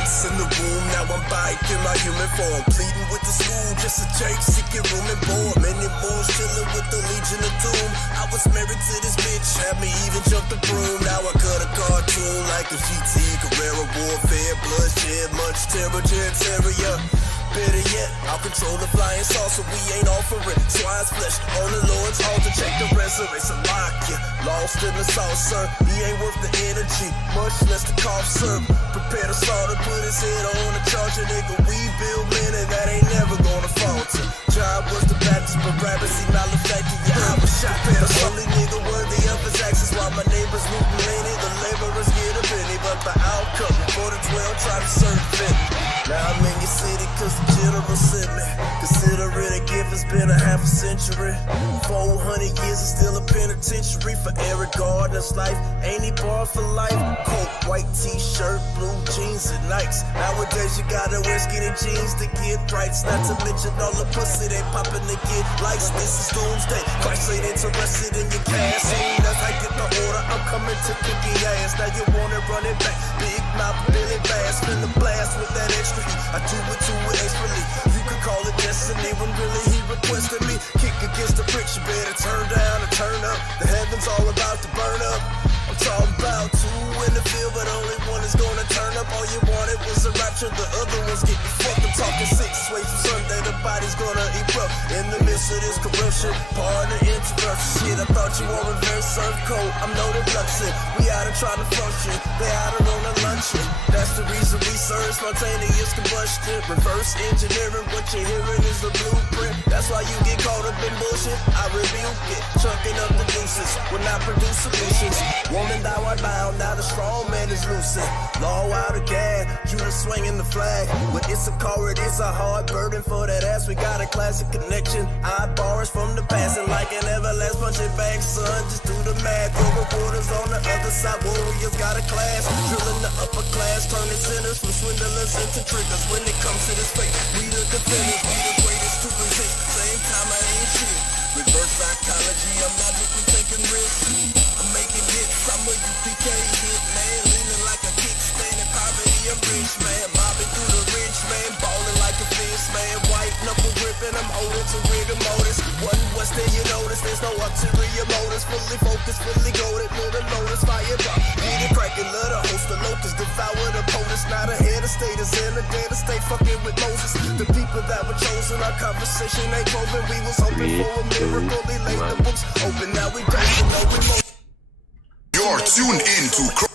once in the room, now I'm back in my human form. Pleading with the school, just a Jake, seeking room and board. Many moons chilling with the Legion of Doom. I was married to this bitch, had me even jump the broom. Now I cut a cartoon like a GT, Guerrero warfare, bloodshed, much terror, Terria. Better yet, I'll control the flying saucer, we ain't offering swine's flesh on the Lord's altar. Check the resurrection, lock ya, lost in the sauce, sir. He ain't worth the energy, much less the cough, sir. Prepare to slaughter, put his head on the charger, nigga. We build men and that ain't never gonna falter. Job was the Baptist, but Barabbas, he malefacted, yeah, I was shot. The only nigga worthy of his actions while my neighbors looting laney. The laborers get a penny, but the outcome for the 12 try to serve it. Now I'm in your city cause the general sent me. Consider it a gift, it's been a half a century. 400 years is still a penitentiary for Eric Gardner's life. Ain't he born for life? Coat, white t-shirt, blue jeans and Nikes. Nowadays you gotta wear skinny jeans to get rights. Not to mention all the pussy they poppin' to get likes. This is doomsday, Christ ain't interested in your cash. As I get the order, I'm coming to kick your ass. Now you wanna run it back, big mouth, Billy Bass. Spin the blast with that extra heat, I do it to it expertly. You could call it destiny when really he requested me. Kick against the bricks, you better turn down and turn up. The heavens all about to burn up. I'm talking about two in the field, but only one is gonna turn up. All you wanted was a rapture, the other ones get you fucked. I'm talking 6 ways from Sunday, the body's gonna erupt. In the midst of this corruption, pardon the interruption. Shit, I thought you were reverse surf code. I'm no deluxe. We out and trying to function, they out and on a luncheon. That's the reason we serve spontaneous combustion. Reverse engineering, what you're hearing is the blueprint. That's why you get caught up in bullshit, I rebuke it. Chunking up the deuces, will not produce solutions. Woman, thou art bound, now the strong man is loosened. Law out of gas, Judah swinging the flag. But ISUPK, it is a hard burden for that ass. We got a classic connection, odd bars from the past. And like an everlast punching back, son, just do the math. Your reporters on the other side, warriors got a class. Drilling the upper class, turning sinners from swindlers into triggers. When it comes to this fate, we the defenders, we the greatest to resist. Same time I ain't shit. Reverse psychology, I'm logically taking risks. I'm making hits, I'm a U.P.K. hit man. Leaning like a kickstand in poverty, I'm rich man. Mobbing through the rich man, balling like a fist man. White knuckle gripping, I'm holding to rigor mortis. One what's there you notice, there's no ulterior motives. Fully focused, fully goaded, little lotus, fire drop. Get it cracking, let a host of locusts devour the POTUS. Not a head of state is in a dead state, fucking with Moses. The people that were chosen, our conversation ain't proven. We was hoping for a miracle, they laid the books open. Now we don't know remote. You're tuned in to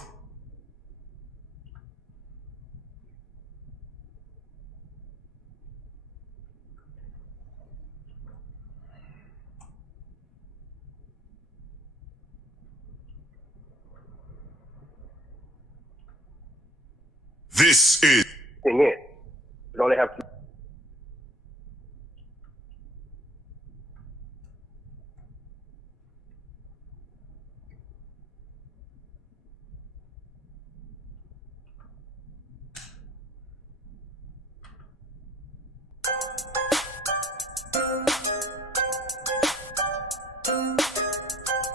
This is thing in. We only have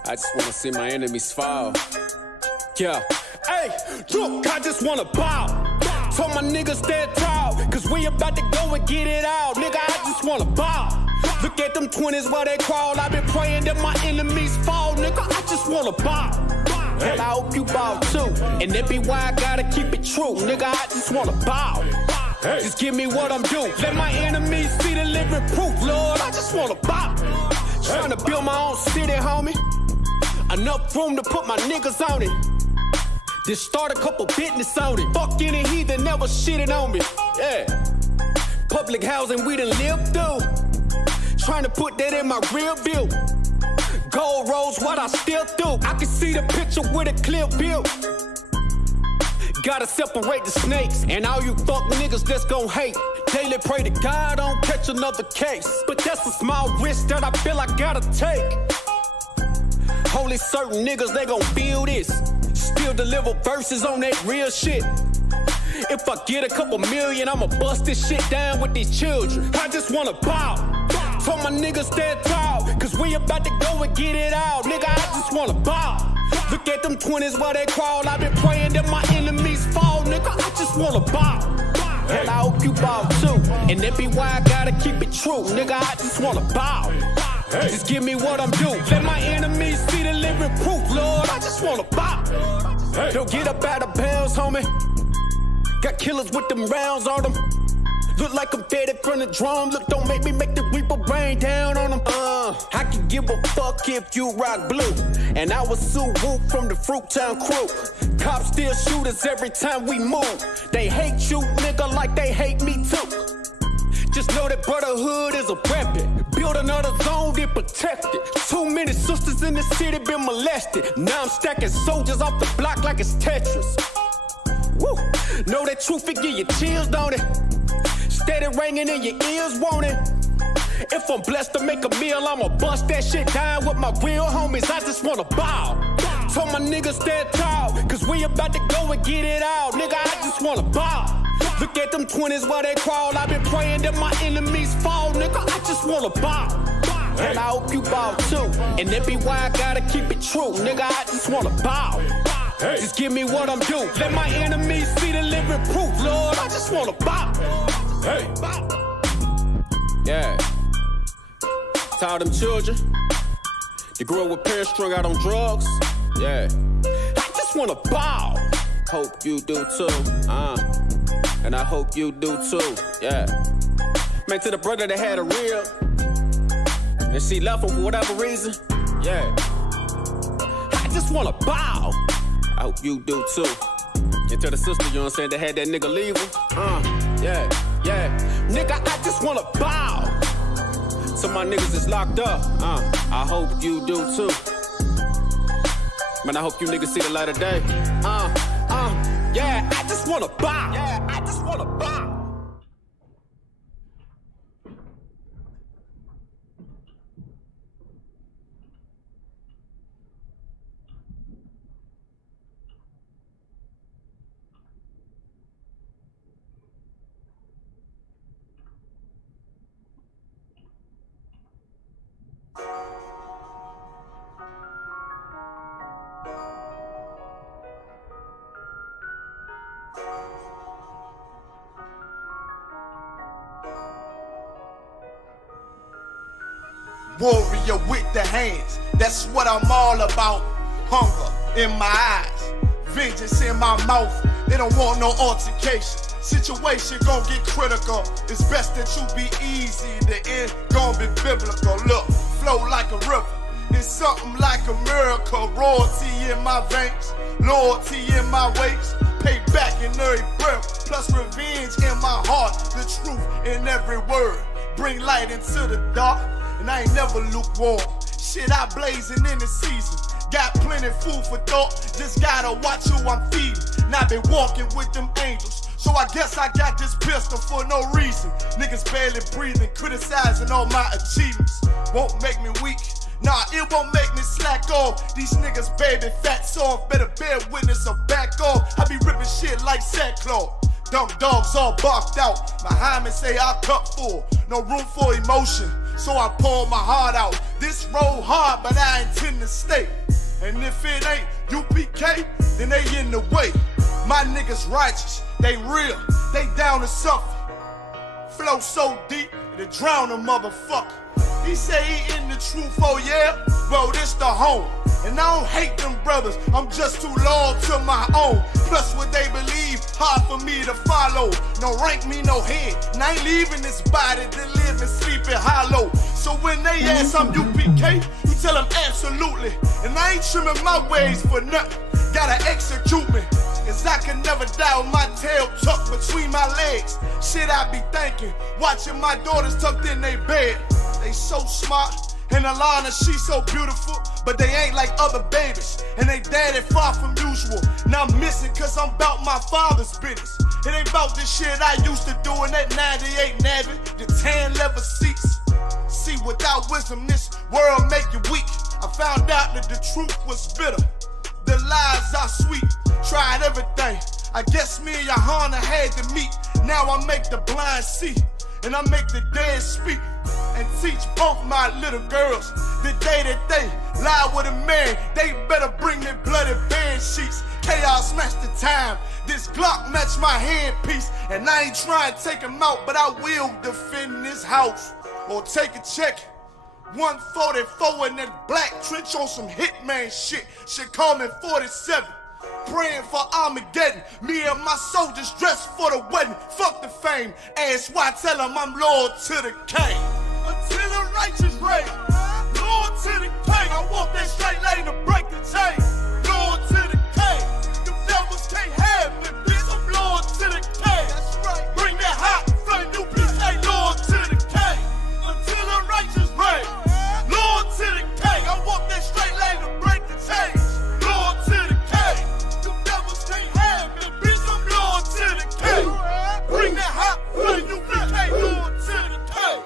I just wanna see my enemies fall. Yeah. Hey, look, I just wanna bow. Told my niggas stand tall, cause we about to go and get it out. Nigga, I just wanna bow. Look at them 20s while they crawl. I been praying that my enemies fall. Nigga, I just wanna bow. Hey. And I hope you bow too. And that be why I gotta keep it true. Nigga, I just wanna bow. Hey. Just give me what I'm due. Let my enemies see the living proof, Lord. I just wanna bow. Trying to build my own city, homie. Enough room to put my niggas on it. Just start a couple business on it. Fuck any heathen, never shitted on me. Yeah. Public housing we done lived through. Trying to put that in my rear view. Gold rolls, what I still do. I can see the picture with a clear view. Gotta separate the snakes. And all you fuck niggas that's gon' hate. Daily pray to God don't catch another case. But that's a small risk that I feel I gotta take. Only certain niggas, they gon' feel this. Still deliver verses on that real shit. If I get a couple million, I'ma bust this shit down with these children. I just wanna bow. Told my niggas stand tall, cause we about to go and get it out. Nigga, I just wanna ball. Look at them 20s while they crawl. I've been praying that my enemies fall. Nigga, I just wanna ball. And I hope you ball too. And that be why I gotta keep it true. Nigga, I just wanna ball. Just give me what I'm due. Let my enemies see the living proof, Lord. I just wanna ball. Don't get up out of bounds, homie. Got killers with them rounds on them. Look like I'm fed from the drum. Look, don't make me make the reaper rain down on them. I can give a fuck if you rock blue. And I was Sue Whoop from the Fruittown crew. Cops still shoot us every time we move. They hate you, nigga, like they hate me too. Just know that brotherhood is a weapon. Build another zone, get protected. Too many sisters in the city been molested. Now I'm stacking soldiers off the block like it's Tetris. Woo! Know that truth, it give you chills, don't it? Steady ringing in your ears, won't it? If I'm blessed to make a meal, I'ma bust that shit down with my real homies. I just wanna ball. Told my niggas stand tall, cause we about to go and get it out. Nigga, I just wanna ball. Look at them 20s while they crawl. I've been praying that my enemies fall. Nigga, I just wanna ball. And I hope you ball too. And that be why I gotta keep it true. Nigga, I just wanna ball. Just give me what I'm due. Let my enemies see the living proof, Lord. I just wanna ball. Yeah. To all them children that grew up with parents strung out on drugs. Yeah. I just wanna ball. Hope you do too. And I hope you do too. Yeah. Man, to the brother that had a real and she left him for whatever reason. Yeah. I just wanna ball. I hope you do too. And to the sister, you know what I'm saying, that had that nigga leave her. Yeah. Nigga, I just wanna ball. Some of my niggas is locked up. I hope you do too. Man, I hope you niggas see the light of day. Yeah, I just wanna ball. Yeah, I just wanna ball. Warrior with the hands, that's what I'm all about. Hunger in my eyes, vengeance in my mouth. They don't want no altercation. Situation gon' get critical. It's best that you be easy. The end gon' be biblical. Look, flow like a river. It's something like a miracle. Royalty in my veins, loyalty in my ways. Pay back in every breath, plus revenge in my heart. The truth in every word. Bring light into the dark. And I ain't never lukewarm. Shit, I blazing in the season. Got plenty food for thought. Just gotta watch who I'm feeding. And I been walking with them angels. So I guess I got this pistol for no reason. Niggas barely breathing, criticizing all my achievements. Won't make me weak. Nah, it won't make me slack off. These niggas baby fat soft. Better bear witness or back off. I be ripping shit like sackcloth. Dumb dogs all barked out. My hymen say I cup full. No room for emotion. So I pour my heart out. This road hard, but I intend to stay. And if it ain't UPK, then they in the way. My niggas righteous, they real, they down to suffer. Flow so deep, it'll drown a motherfucker. He say he in the truth, oh yeah? Well, this the home. And I don't hate them brothers, I'm just too loyal to my own. Plus what they believe, hard for me to follow. No rank me, no head, and I ain't leaving this body to live and sleep in hollow. So when they ask I'm UPK, you tell them absolutely. And I ain't trimming my ways for nothing, gotta execute me. Cause I can never die with my tail tucked between my legs. Shit I be thinking, watching my daughters tucked in their bed. They so smart, and Alana, she so beautiful, but they ain't like other babies, and they daddy far from usual. Now I'm missing cause I'm about my father's business. It ain't about this shit I used to do in that 98 Navy, the tan leather seats. See, without wisdom, this world make you weak. I found out that the truth was bitter, the lies are sweet. Tried everything, I guess me and Yahanna had to meet. Now I make the blind see, and I make the dead speak, and teach both my little girls the day that they lie with a man, they better bring me bloody bed sheets. Chaos match the time, this Glock match my handpiece, and I ain't trying to take him out, but I will defend this house, or take a check. 144 in that black trench on some hitman shit, shit call me 47. Praying for Armageddon, me and my soldiers dressed for the wedding. Fuck the fame, ask why, tell them I'm loyal to the king. Until the righteous reign, loyal to the king. I want that straight lane to break the chain. Loyal to the king, the devils can't have me, bitch, I'm loyal to the king. That's right. Bring that hot flame, you bitch ain't loyal to the king. Until the righteous reign, loyal to the king. I want that straight lane to break the chain. Loyal to the king. Bring that hot flame, you can't go to the king.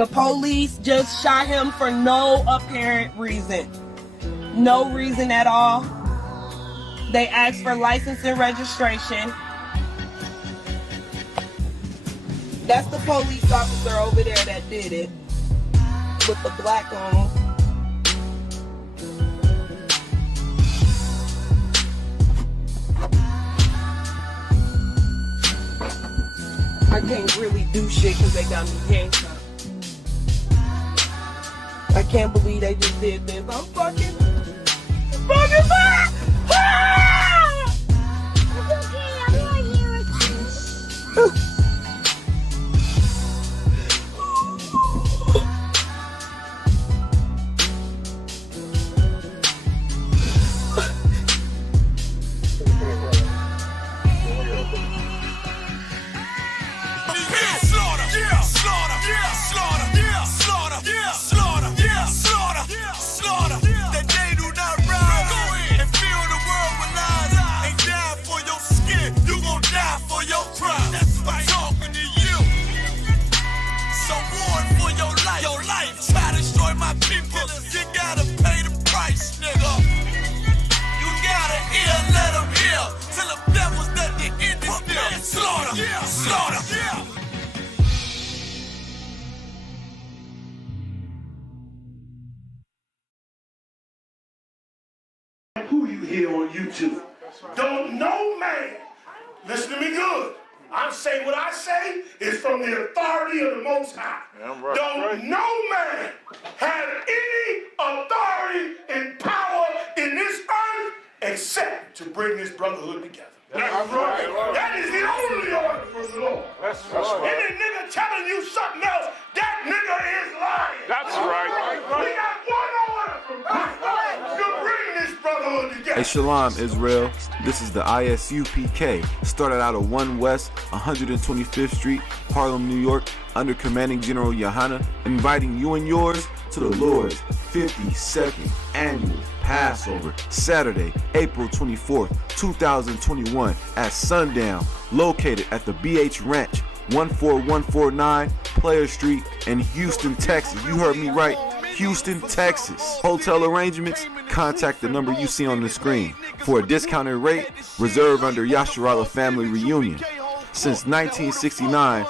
The police just shot him for no apparent reason. No reason at all. They asked for license and registration. That's the police officer over there that did it. With the black on. I can't really do shit because they got me handcuffed. I can't believe they just did this. I'm fucking back! Who you hear on YouTube? Don't no man, listen to me good. I'm saying what I say is from the authority of the Most High. Don't no man have any authority and power in this earth except to bring this brotherhood together. That's right. That is the only order from the Lord. That's right. Any nigga telling you something else, that nigga is lying. That's right. We got one order from God to bring this brotherhood together. Hey, Shalom, Israel. This is the I.S.U.P.K. Started out of 1 West, 125th Street, Harlem, New York, under Commanding General Yahanna, inviting you and yours to the Lord's 52nd Annual Passover, Saturday, April 24th, 2021 at sundown, located at the BH Ranch, 14149 Player Street in Houston, Texas. You heard me right, Houston, Texas. Hotel arrangements, contact the number you see on the screen. For a discounted rate, reserve under Yasharallah Family Reunion. Since 1969,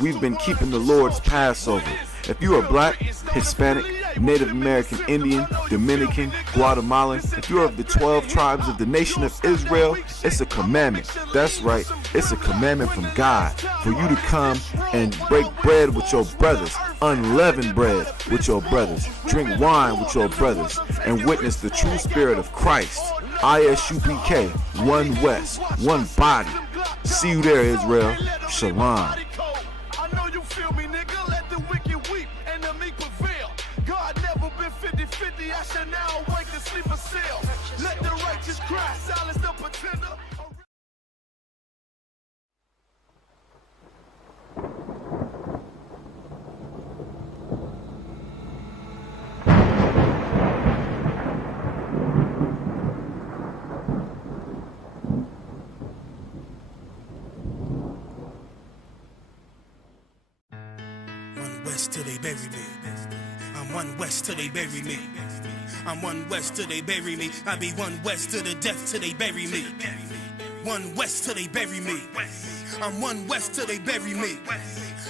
we've been keeping the Lord's Passover. If you are black, Hispanic, Native American, Indian, Dominican, Guatemalan, if you are of the 12 tribes of the nation of Israel, it's a commandment. That's right, it's a commandment from God for you to come and break bread with your brothers, unleavened bread with your brothers, drink wine with your brothers, and witness the true spirit of Christ. I.S.U.P.K, 1 West, 1 body. See you there, Israel. Shalom. I shall now awake the sleeper cell. Let the righteous cry, silence the pretender. One West till they bury me. I'm 1 West till they bury me. I'm 1 West till they bury me. I be 1 West to the death till they bury me. 1 West till they bury me. I'm 1 West till they bury me.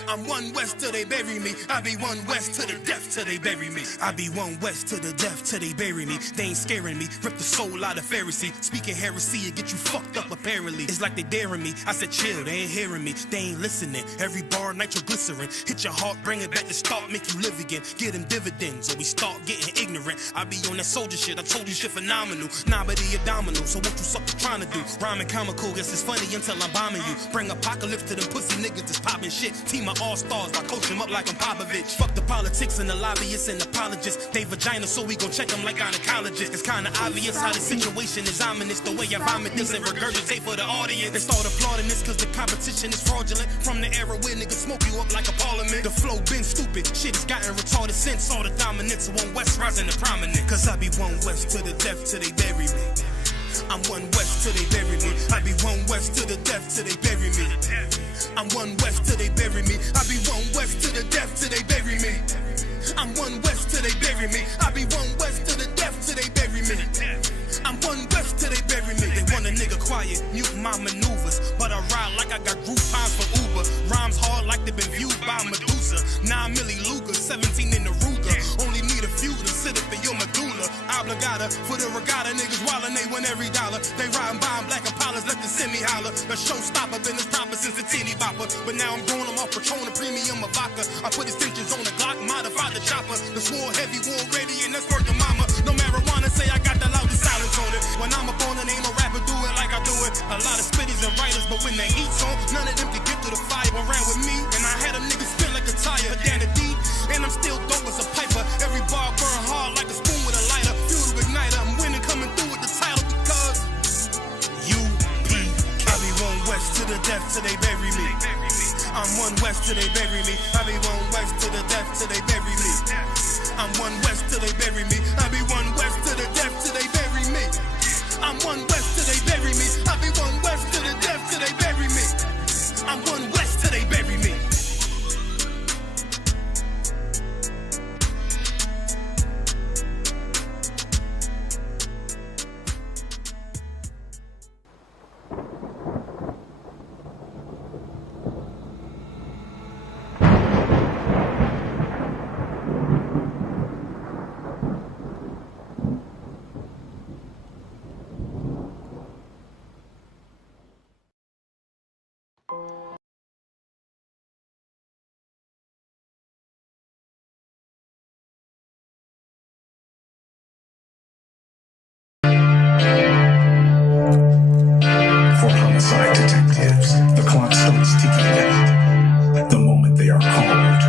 I'm 1 West till they bury me. I be 1 West to the death till they bury me. I be 1 West to the death till they bury me. They ain't scaring me. Rip the soul out of Pharisee. Speaking heresy and get you fucked up apparently. It's like they daring me. I said chill, they ain't hearing me. They ain't listening. Every bar nitroglycerin. Hit your heart, bring it back to start, make you live again. Get them dividends or we start getting ignorant. I be on that soldier shit. I told you shit phenomenal. Nah, but he abdominal. So what you suckers trying to do? Rhyming comical. Guess it's funny until I'm bombing you. Bring apocalypse to them pussy niggas that's popping shit. Team of all-stars. I coach them up like I'm Popovich. Fuck the politics and the lobbyists and apologists. They vagina, so we gon' check them like gynecologists. It's kinda obvious how the situation is ominous. The way I vomit this and regurgitate for the audience. They start applauding this cause the competition is fraudulent. From the era where niggas smoke you up like a parliament. The flow been stupid. Shit has gotten retarded since all the dominance of 1 West rising to prominent. Cause I be 1 West to the death till they bury me. I'm 1 West till they bury me. I be 1 West to the death till they bury me. I'm 1 West till they bury me. I be 1 West to the death till they bury me. I'm 1 West till they bury me. I be 1 West to the death till they bury me. I'm 1 West till they bury me. They want a nigga quiet, mute my maneuvers, but I ride like I got Groupons for Uber. Rhymes hard like they been viewed by Medusa. 9 milli Luger, 17 in the Ruger. Only need a fuel to sit up in your medulla oblongata. For the regatta, niggas wildin', they win every dollar. They riding by in black Impalas, let the semi holler. A showstopper, been this proper since the teeny bopper. But now I'm growing them off Patron, a premium of vodka. I put extensions on the Glock, modified the chopper. The swore heavy, war ready, and that's worth the mama. No marijuana, say I got the loudest silence on it. When I'm up on it, ain't no rapper do it like I do it. A lot of spitties and writers, but when they heat's on, none of them can get through the fire around with me. And I had them niggas spin like a tire, but down the deep, and I'm still dope as a piper. Every bar burn hard like a spoon with a lighter. Fuel to igniter, I'm winning, coming through with the title because U.P.K. I be one west to the death till they bury me. I'm one west till they bury me. I be one west to the death till they bury me. I'm one west till they bury me. I be one west to the death till they bury me. I'm one west till they bury me. I be one west to the death till they bury me. I'm one west till they bury me. For homicide detectives, the clock starts ticking down the moment they are called.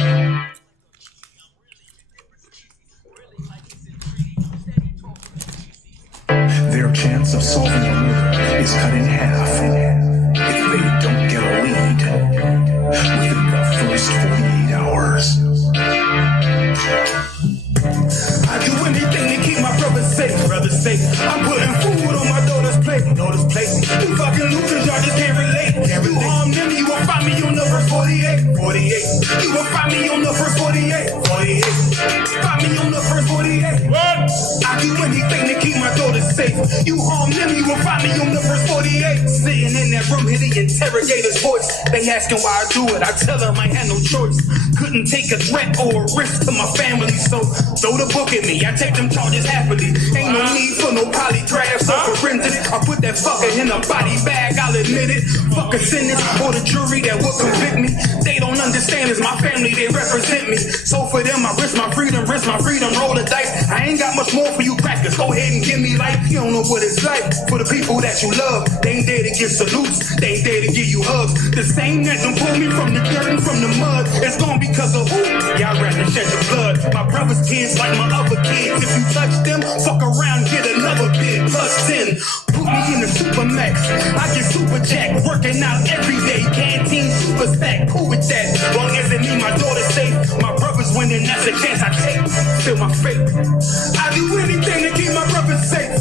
Their chance of solving a murder is cut in half if they don't get a lead within the first 48 hours. I do anything to keep my brothers safe, I'm putting food on my daughter's plate. You fucking losers, y'all just can't relate. You harm them, you will find me on the first 48. You will find me on the first 48. Find me on the first 48. What? I do anything to keep my daughters safe. You harm them, you will find me on the first 48. Sitting in that room, hear the interrogator's voice. They asking why I do it, I tell them I had no choice. Couldn't take a threat or a risk to my family, so throw the book at me, I take them charges happily. Ain't no need for no polygraphs or forensics. I put that fucker in a body bag, I'll admit it. Fuck a sentence or the jury that will convict me. They don't understand, it's my family, they represent me. So for them, I risk my freedom, roll the dice. I ain't got much more for you crackers, go ahead and give me life. You don't know what it's like for the people that you love. They ain't there to give salutes, they ain't there to give you hugs. The same that don't pull me from the dirt and from the mud, it's gone because of who? Y'all rather shed your blood. My brother's kids like my other kids. If you touch them, fuck around, get another bid. Plus 10, put me in the Supermax. I get super jacked, working out every day. Canteen super stack, cool with that. Long as it mean my daughter's safe. My brother's winning, that's a chance I take. Feel my fate. I do anything to keep my brothers safe.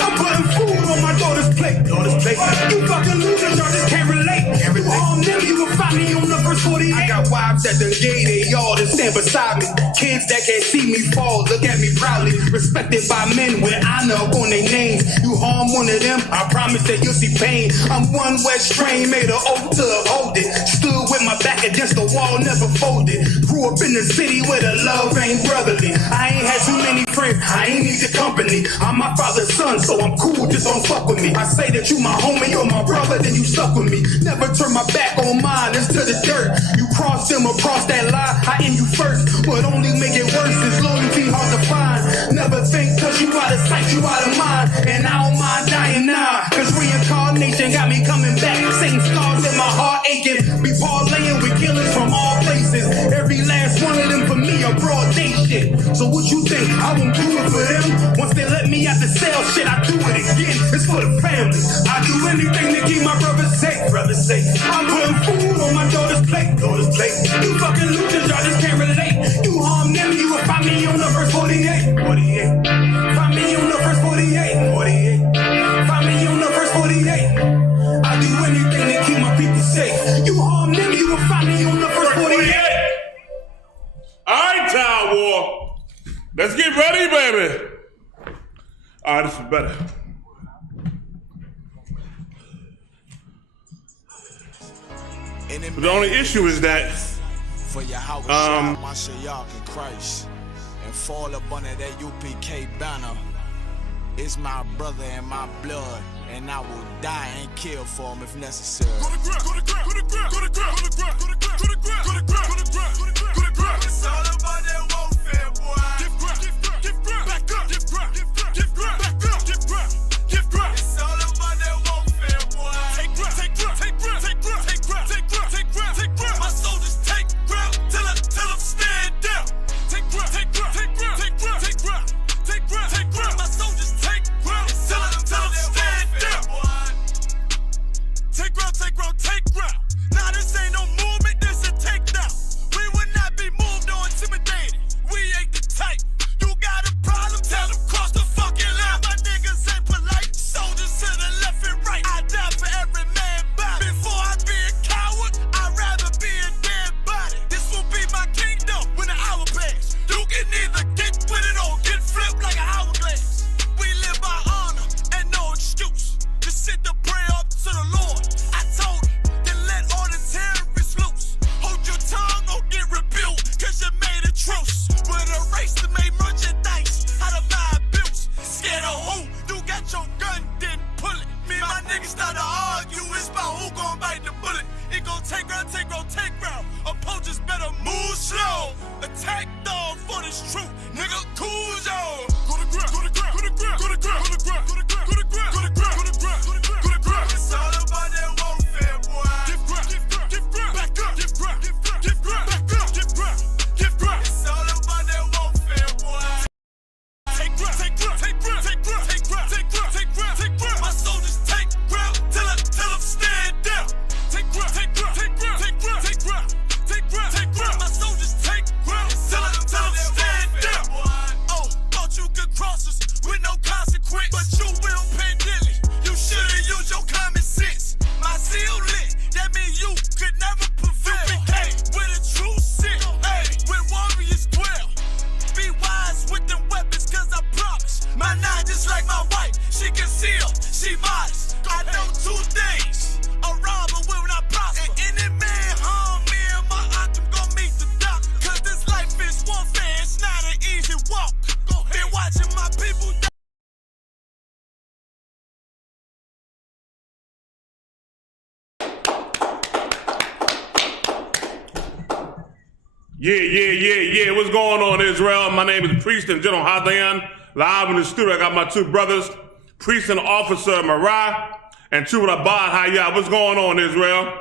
I'm putting food on my daughter's plate. You fucking losers, y'all just can't relate. You harm them, you will find me on the first 48. I got wives that done gave they y'all to stand beside me. Kids that can't see me fall, look at me proudly. Respected by men with honor on their names. You harm one of them, I promise that you'll see pain. I'm one West train, made an oath to uphold it. Stood with my back against the wall, never folded. Grew up in the city where the love ain't brotherly. I ain't had too many friends, I ain't need your company. I'm my father's son, so I'm cool, just don't fuck with me. I say that you my homie, you're my brother, then you stuck with me. Never turn my back on mine, it's to the dirt. You cross them across that line, I end you first. But only make it worse, it's loyalty hard to find. Never think, cause you out of sight, you out of mind. And I don't mind dying now, cause reincarnation got me coming back. Same scars in my heart aching. Be parlaying with killers from all places. Every last one of them for me a broad day shit. So what you think, I won't do it for them? Once they let me out the cell, shit, I do it again. It's for the family. I do anything to keep my brothers safe. I'm putting food on my daughter's plate. You fucking losers, y'all just can't relate. You harm them, you will find me on the first 48. Find me on the first 48. Find me on the first 48. I do anything to keep my people safe. You harm them, you will find me on the first 48. All right, Tower War. Let's get ready, baby. All right, this is better. But the only issue is that and fall up under that UPK banner. It's my brother and my blood, and I will die and kill for him if necessary. Go to ground, go to ground, go to ground, go to ground, go to ground, go to ground, go to ground, go to ground, go to ground, go to ground. It's all about that warfare, boy. Give ground, give ground, give ground, back up, give ground, give ground, give ground, back up, give ground, give ground. It's all about that warfare, boy. Take ground, take ground, take ground, take ground, take ground, take ground, take ground, take ground. My soldiers take ground till them stand down. Take ground, take ground, take ground, take ground, take ground, take ground, take ground. My soldiers take ground till them stand down. Take ground, take ground, take ground. Now this ain't no movement, this a takedown. We will not be moved or intimidated. We ain't the type. You got a problem, tell them cross the fucking line. My niggas ain't polite. Soldiers to the left and right. I die for every man body. Before I be a coward, I'd rather be a dead body. This will be my kingdom when the hour pass. You can either get with it or get flipped like an hourglass. We live by honor and no excuse. Just sit the prayer up to the Lord. I told him, then let all the terrorists loose. Hold your tongue or get rebuked, cause you made a truce. With a race to make merchandise out of my abuse. Scared of who? You got your gun, then pull it. Me and my niggas start to argue, it's about who gon' bite the bullet. It gon' take round, take round, take round. Opponents better move slow. Attack dog for this truth. Nigga, cool yo. Go to ground, go to ground, go to ground, go to ground, go to ground, go to ground, go to ground, go to ground, go to ground, go to ground, go to ground. It's all about that warfare, boy. Give ground, give ground, give ground, back up, give ground, give ground, give ground, back up, give ground, give ground. It's all about that warfare, boy. Take ground, take ground, take ground, take ground, take ground, take ground, take ground, take ground. My soldiers take ground till them stand down. Take ground, take ground, take ground, take ground, take ground, take ground, take ground. My soldiers take ground till them stand down. Oh, thought you could cross us with no consequence, but you will pay dearly. You should've used your common sense. My zeal lit, that means you could never prevail. Hey, with a true sin, hey, when warriors dwell. Be wise with them weapons, cause I promise. My nine just like my wife, she concealed, she modest. I know two things, a robber will not prosper. And any man harm me and my octave gon' meet the doctor. Cause this life is warfare, it's not an easy walk. Go ahead, watching my people die. Yeah. What's going on, Israel? My name is Priest and General Hadayan. Live in the studio, I got my two brothers, Priest and Officer Mariah, and True Abad Hayat. What's going on, Israel?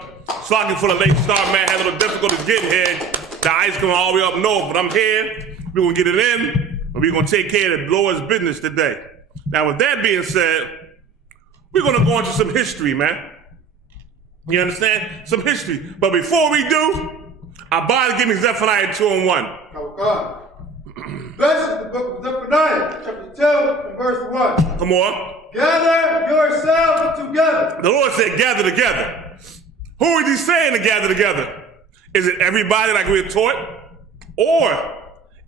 Slocking for the late start, man. Had a little difficulty getting here. The ice coming all the way up north, but I'm here. We're going to get it in, and we're going to take care of the Lord's business today. Now, with that being said, we're going to go into some history, man. You understand? Some history. But before we do, Abad, give me Zephaniah 2:1. Oh God. This is the book of Zephaniah, chapter 2 and verse 1. Come on. Gather yourselves together. The Lord said, gather together. Who is he saying to gather together? Is it everybody like we're taught? Or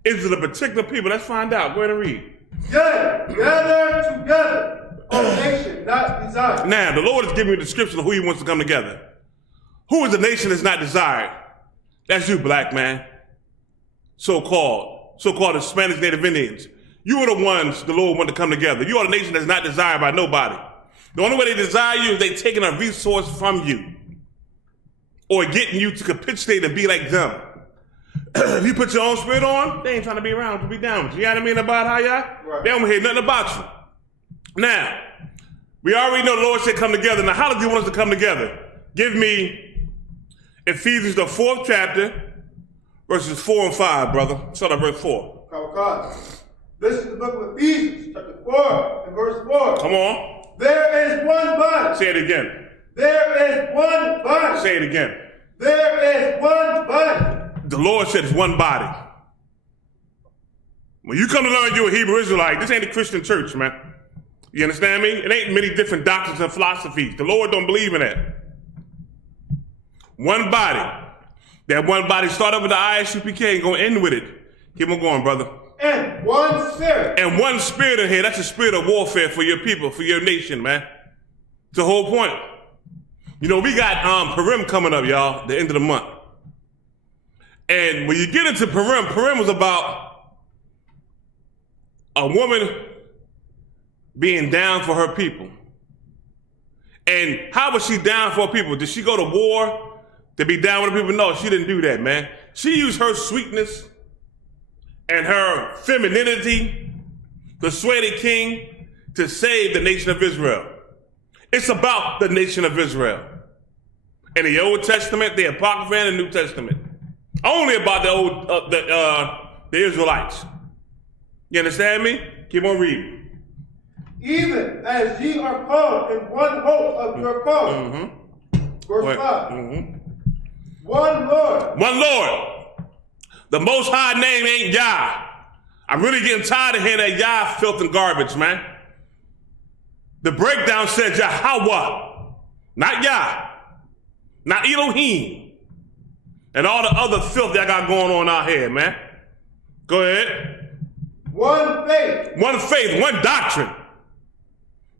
is it a particular people? Let's find out. Go ahead and read. Gather together. O nation not desired. Now, the Lord is giving you a description of who he wants to come together. Who is the nation that's not desired? That's you, black man. So-called Spanish Native Indians. You are the ones the Lord wanted to come together. You are the nation that's not desired by nobody. The only way they desire you is they taking a resource from you or getting you to capitulate and be like them. If you put your own spirit on, they ain't trying to be around to be down with you. You know what I mean about how y'all? Right. They don't hear nothing about you. Now, we already know the Lord said come together. Now, how does he want us to come together? Give me Ephesians, the 4th chapter, verses 4 and 5, brother. Start at verse 4. God. This is the book of Ephesians, chapter 4 and verse 4. Come on. There is one body. Say it again. There is one body. Say it again. There is one body. The Lord said it's one body. When you come to learn you're a Hebrew Israelite, this ain't a Christian church, man. You understand me? It ain't many different doctrines and philosophies. The Lord don't believe in that. One body. That one body started with the I.S.U.P.K. and gonna end with it. Keep on going, brother. And one spirit. And one spirit in here. That's a spirit of warfare for your people, for your nation, man. It's the whole point. You know, we got Purim coming up, y'all, the end of the month. And when you get into Purim was about a woman being down for her people. And how was she down for her people? Did she go to war to be down with her people? No, she didn't do that, man. She used her sweetness and her femininity to sway the king to save the nation of Israel. It's about the nation of Israel. In the Old Testament, the Apocrypha, and the New Testament. Only about the Israelites. You understand me? Keep on reading. Even as ye are called in one hope of your calling. Verse 5. One Lord. One Lord. The Most High name ain't Yah. I'm really getting tired of hearing that Yah filth and garbage, man. The breakdown says Yahweh, not Yah, not Elohim, and all the other filth that I got going on out here, man. Go ahead. One faith. One faith, one doctrine.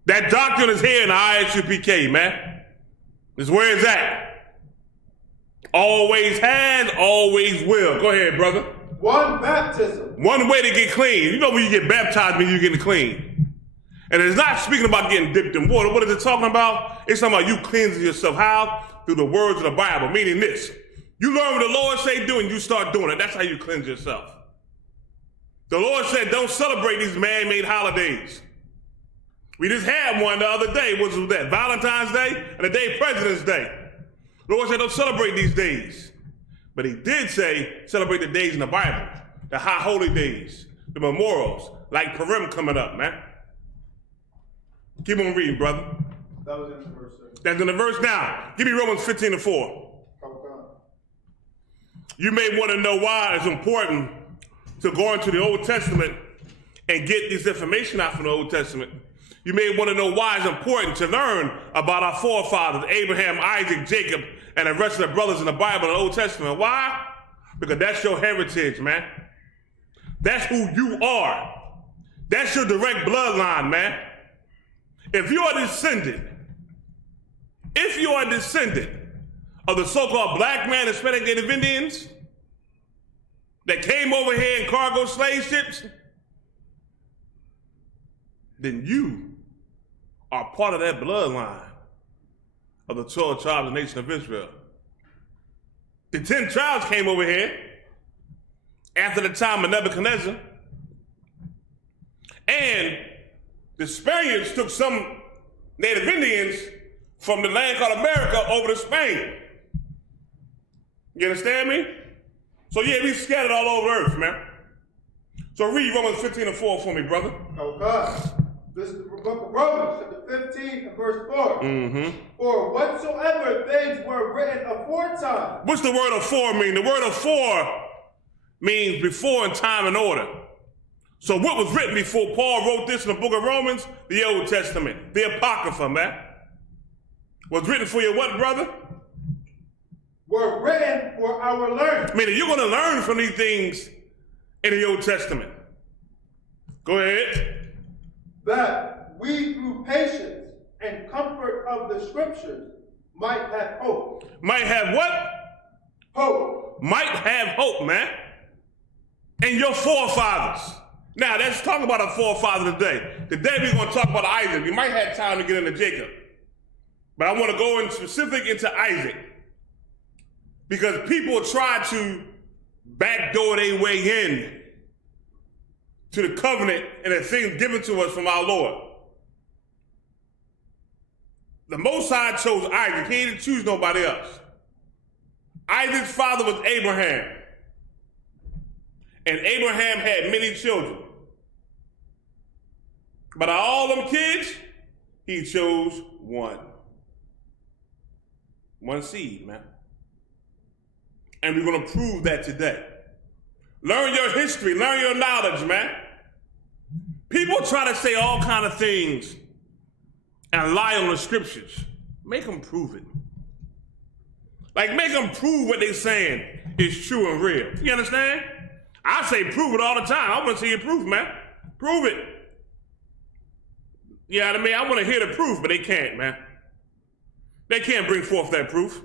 That doctrine is here in the I.S.U.P.K, man. This is where it's at. Always has, always will. Go ahead, brother. One baptism. One way to get clean. You know when you get baptized, when you're getting clean. And it's not speaking about getting dipped in water. What is it talking about? It's talking about you cleansing yourself. How? Through the words of the Bible. Meaning this. You learn what the Lord say do and you start doing it. That's how you cleanse yourself. The Lord said don't celebrate these man-made holidays. We just had one the other day. What was that? Valentine's Day and the day President's Day. The Lord said don't celebrate these days. But he did say celebrate the days in the Bible. The high holy days. The memorials. Like Purim coming up, man. Keep on reading, brother. That was in the verse, sir. That's in the verse now. Give me Romans 15:4. You may want to know why it's important to go into the Old Testament and get this information out from the Old Testament. You may want to know why it's important to learn about our forefathers, Abraham, Isaac, Jacob, and the rest of the brothers in the Bible and the Old Testament. Why? Because that's your heritage, man. That's who you are. That's your direct bloodline, man. If you are descendant of the so-called black man, Hispanic, Native Indians that came over here in cargo slave ships, then you are part of that bloodline of the 12 tribes of the nation of Israel. The 10 tribes came over here after the time of Nebuchadnezzar, and the Spaniards took some Native Indians from the land called America over to Spain. You understand me? So yeah, we scattered all over earth, man. So read Romans 15:4 for me, brother. Okay. This is the book of Romans, chapter 15 and verse 4. For whatsoever things were written aforetime. What's the word afore mean? The word afore means before in time and order. So what was written before Paul wrote this in the book of Romans? The Old Testament, the Apocrypha, man. Was written for your what, brother? Were written for our learning. Meaning you're going to learn from these things in the Old Testament. Go ahead. That we through patience and comfort of the scriptures might have hope. Might have what? Hope. Might have hope, man. And your forefathers. Now, let's talk about our forefather today. Today we're going to talk about Isaac. We might have time to get into Jacob. But I want to go in specific into Isaac. Because people try to backdoor their way in to the covenant and the things given to us from our Lord. The Most High chose Isaac. He didn't choose nobody else. Isaac's father was Abraham. And Abraham had many children. But of all them kids, he chose one. One seed, man. And we're going to prove that today. Learn your history. Learn your knowledge, man. People try to say all kind of things and lie on the scriptures. Make them prove it. Like, make them prove what they're saying is true and real. You understand? I say prove it all the time. I want to see your proof, man. Prove it. You know what I mean? I want to hear the proof, but they can't, man. They can't bring forth that proof.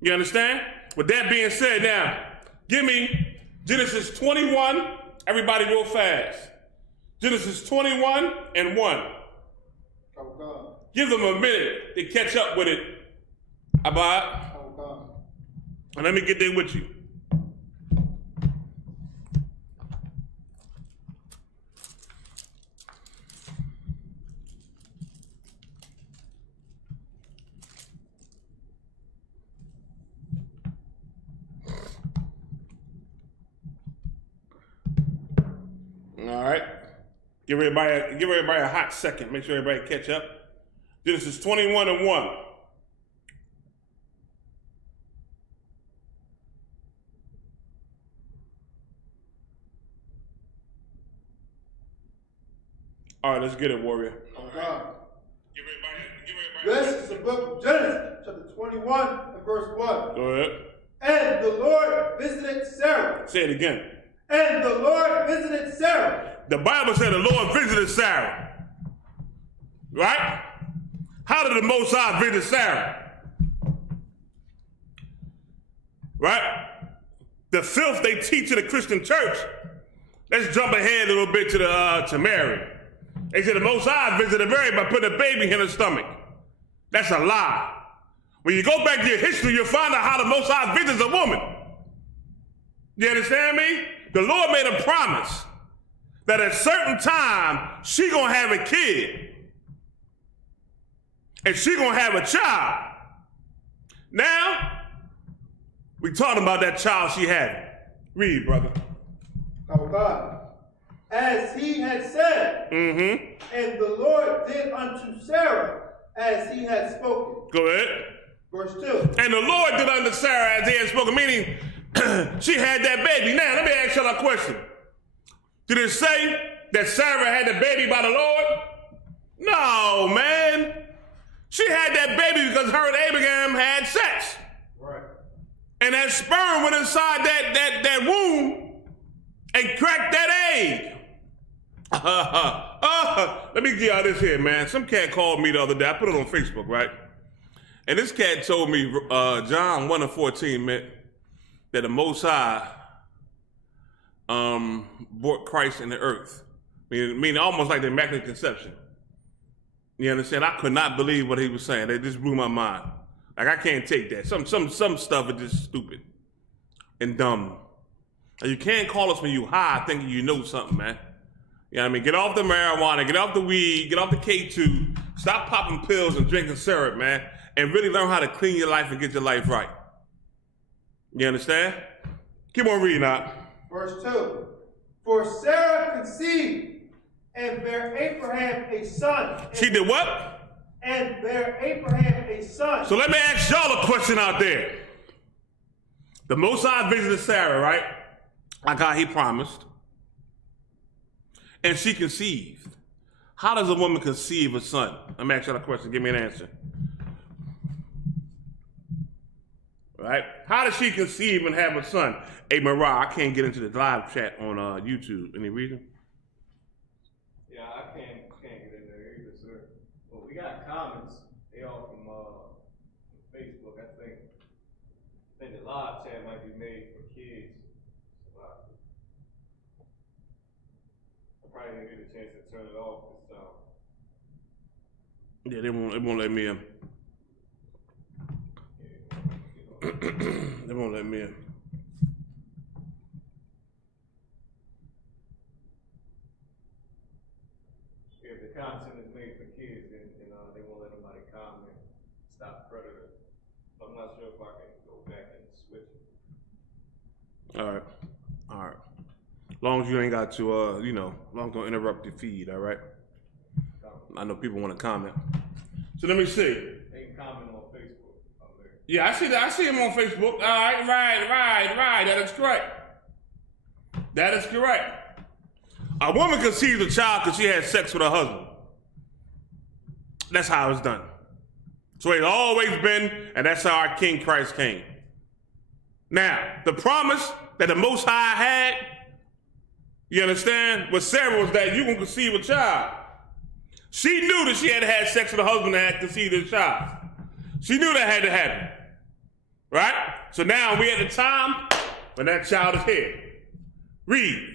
You understand? With that being said, now, give me Genesis 21. Everybody real fast. Genesis 21 and 1. Oh, God. Give them a minute to catch up with it. Abad. Oh, God. And let me get there with you. All right. Give everybody a hot second. Make sure everybody catch up. Genesis 21 and 1. All right, let's get it, warrior. Oh, God. This is the book of Genesis, chapter 21 and verse 1. Go ahead. And the Lord visited Sarah. Say it again. And the Lord visited Sarah. The Bible said the Lord visited Sarah. Right? How did the Most High visit Sarah? Right? The filth they teach in the Christian church. Let's jump ahead a little bit to Mary. They said the Most High visited Mary by putting a baby in her stomach. That's a lie. When you go back to your history, you'll find out how the Most High visits a woman. You understand me? The Lord made a promise that at a certain time, she gonna have a kid. And she gonna have a child. Now, we talking about that child she had. Read, brother. Oh, God. As he had said, and the Lord did unto Sarah as he had spoken. Go ahead. Verse 2. And the Lord did unto Sarah as he had spoken, meaning she had that baby. Now, let me ask y'all a question. Did it say that Sarah had the baby by the Lord? No, man. She had that baby because her and Abraham had sex. Right. And that sperm went inside that womb and cracked that egg. Let me give y'all this here, man. Some cat called me the other day. I put it on Facebook, right? And this cat told me, John 1 and 14 meant that the Most High brought Christ in the earth. Meaning almost like the Immaculate Conception. You understand? I could not believe what he was saying. It just blew my mind. Like, I can't take that. Some stuff is just stupid and dumb. And you can't call us when you high thinking you know something, man. You know what I mean? Get off the marijuana, get off the weed, get off the K2, stop popping pills and drinking syrup, man, and really learn how to clean your life and get your life right. You understand? Keep on reading out. Verse 2. For Sarah conceived and bare Abraham a son. She did what? And bare Abraham a son. So let me ask y'all a question out there. The Most High visited Sarah, right? Like how he promised. And she conceived. How does a woman conceive a son? Let me ask y'all a question. Give me an answer. Right? How does she conceive and have a son? Hey, Mariah, I can't get into the live chat on YouTube. Any reason? Yeah, I can't get in there either, sir. But we got comments. They all from Facebook. I think the live chat might be made for kids. I probably didn't get a chance to turn it off this time. Yeah, they won't let me in. They won't let me in. If the content is made for kids, then they won't let nobody comment. Stop predator. I'm not sure if I can go back and switch it. All right. As long as you ain't got to, as long as don't interrupt your feed, all right? I know people want to comment. So let me see. They can comment on Facebook. Yeah, I see that. I see him on Facebook. All right, right. That is correct. That is correct. A woman conceives a child because she had sex with her husband. That's how it's done. So it's always been, and that's how our King Christ came. Now, the promise that the Most High had, you understand, with Sarah was that you can conceive a child. She knew that she had to have sex with her husband and had conceived a child. She knew that had to happen. Right? So now we're at the time when that child is here. Read.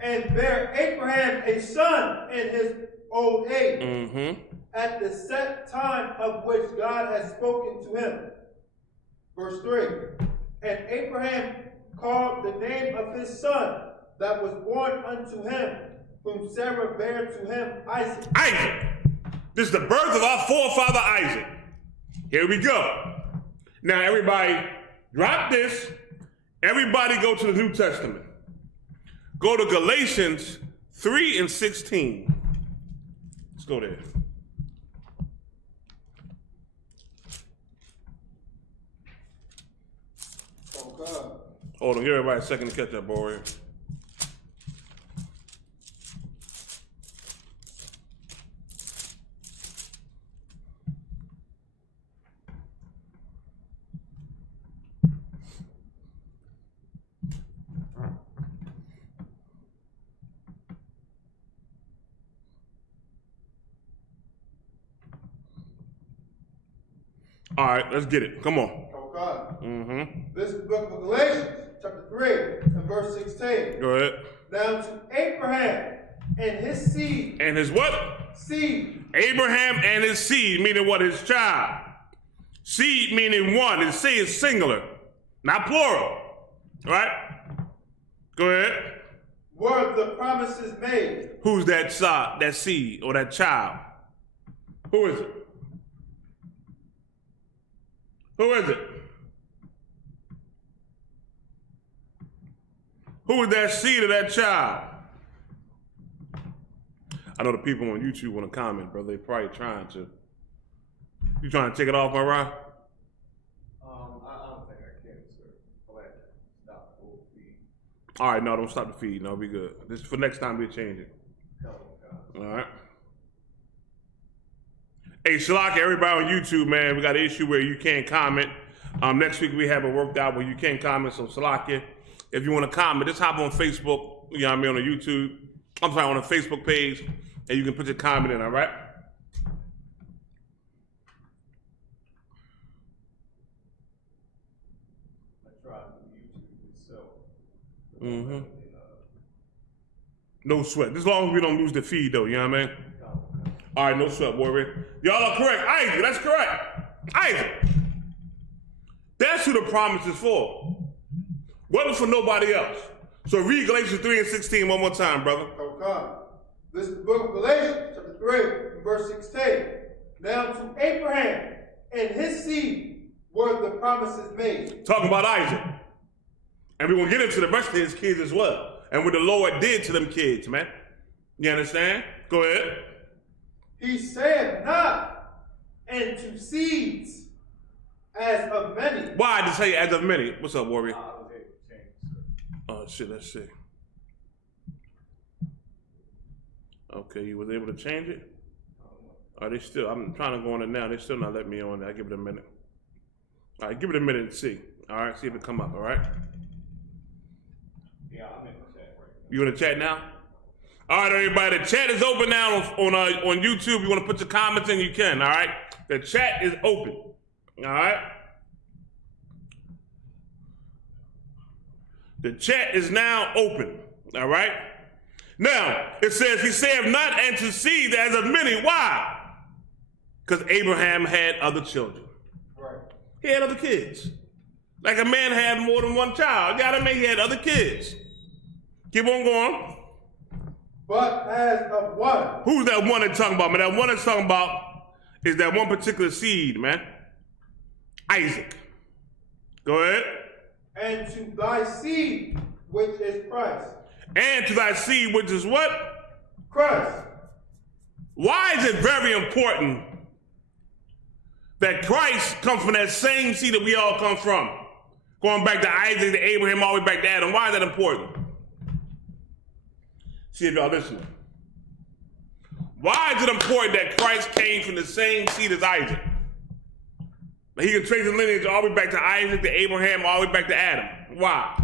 and bare Abraham a son in his old age, at the set time of which God had spoken to him. Verse 3. And Abraham called the name of his son that was born unto him, whom Sarah bare to him, Isaac. Isaac. This is the birth of our forefather Isaac. Here we go. Now everybody drop this. Everybody go to the New Testament. Go to Galatians 3:16. Let's go there. Hold on, give everybody a second to catch up, boy. All right, let's get it. Come on. Okay. This is the book of Galatians, chapter 3, and verse 16. Go ahead. Now to Abraham and his seed. And his what? Seed. Abraham and his seed, meaning what? His child. Seed meaning one. His seed is singular, not plural. Right? Go ahead. Were the promises made? Who's that seed or that child? Who is it? Who is it? Who is that seed of that child? I know the people on YouTube want to comment, brother. They probably trying to. You trying to take it off, all right? I don't think I can, sir. I'll have to stop the full feed. All right, no, don't stop the feed. No, be good. This for next time we'll change it. All right. Hey, Shalaka, everybody on YouTube, man, we got an issue where you can't comment. Next week we have it worked out where you can't comment, so Shalaka, if you want to comment, just hop on Facebook, you know what I mean, on the YouTube. I'm sorry, on the Facebook page, and you can put your comment in, all right? I tried YouTube itself. No sweat. As long as we don't lose the feed, though, you know what I mean? All right, no sweat, warrior. Y'all are correct. Isaac, that's correct. Isaac. That's who the promise is for. Wasn't for nobody else. So read Galatians 3:16 one more time, brother. Okay. This is the book of Galatians, chapter 3, verse 16. Now to Abraham and his seed were the promises made. Talking about Isaac. And we're going to get into the rest of his kids as well. And what the Lord did to them kids, man. You understand? Go ahead. He said not, and to seeds as of many. Why did he say as of many? What's up, warrior? Oh, shit, let's see. Okay, you was able to change it? Are they still, I'm trying to go on it now. They're still not letting me on there. I'll give it a minute. All right, give it a minute and see. All right, see if it come up, all right? Yeah, I'm in the chat right now. You in the chat now? All right, everybody, the chat is open now on YouTube. You want to put your comments in, you can, all right? The chat is open, all right? The chat is now open, all right? Now, it says, he saith not and to seed as of many. Why? Because Abraham had other children. Right. He had other kids. Like a man had more than one child. You gotta make, he had other kids. Keep on going. But as of one. Who's that one that's talking about, man? That one that's talking about is that one particular seed, man. Isaac. Go ahead. And to thy seed, which is Christ. And to thy seed, which is what? Christ. Why is it very important that Christ comes from that same seed that we all come from? Going back to Isaac, to Abraham, all the way back to Adam. Why is that important? See if y'all listening. Why is it important that Christ came from the same seed as Isaac? He can trace the lineage all the way back to Isaac, to Abraham, all the way back to Adam. Why?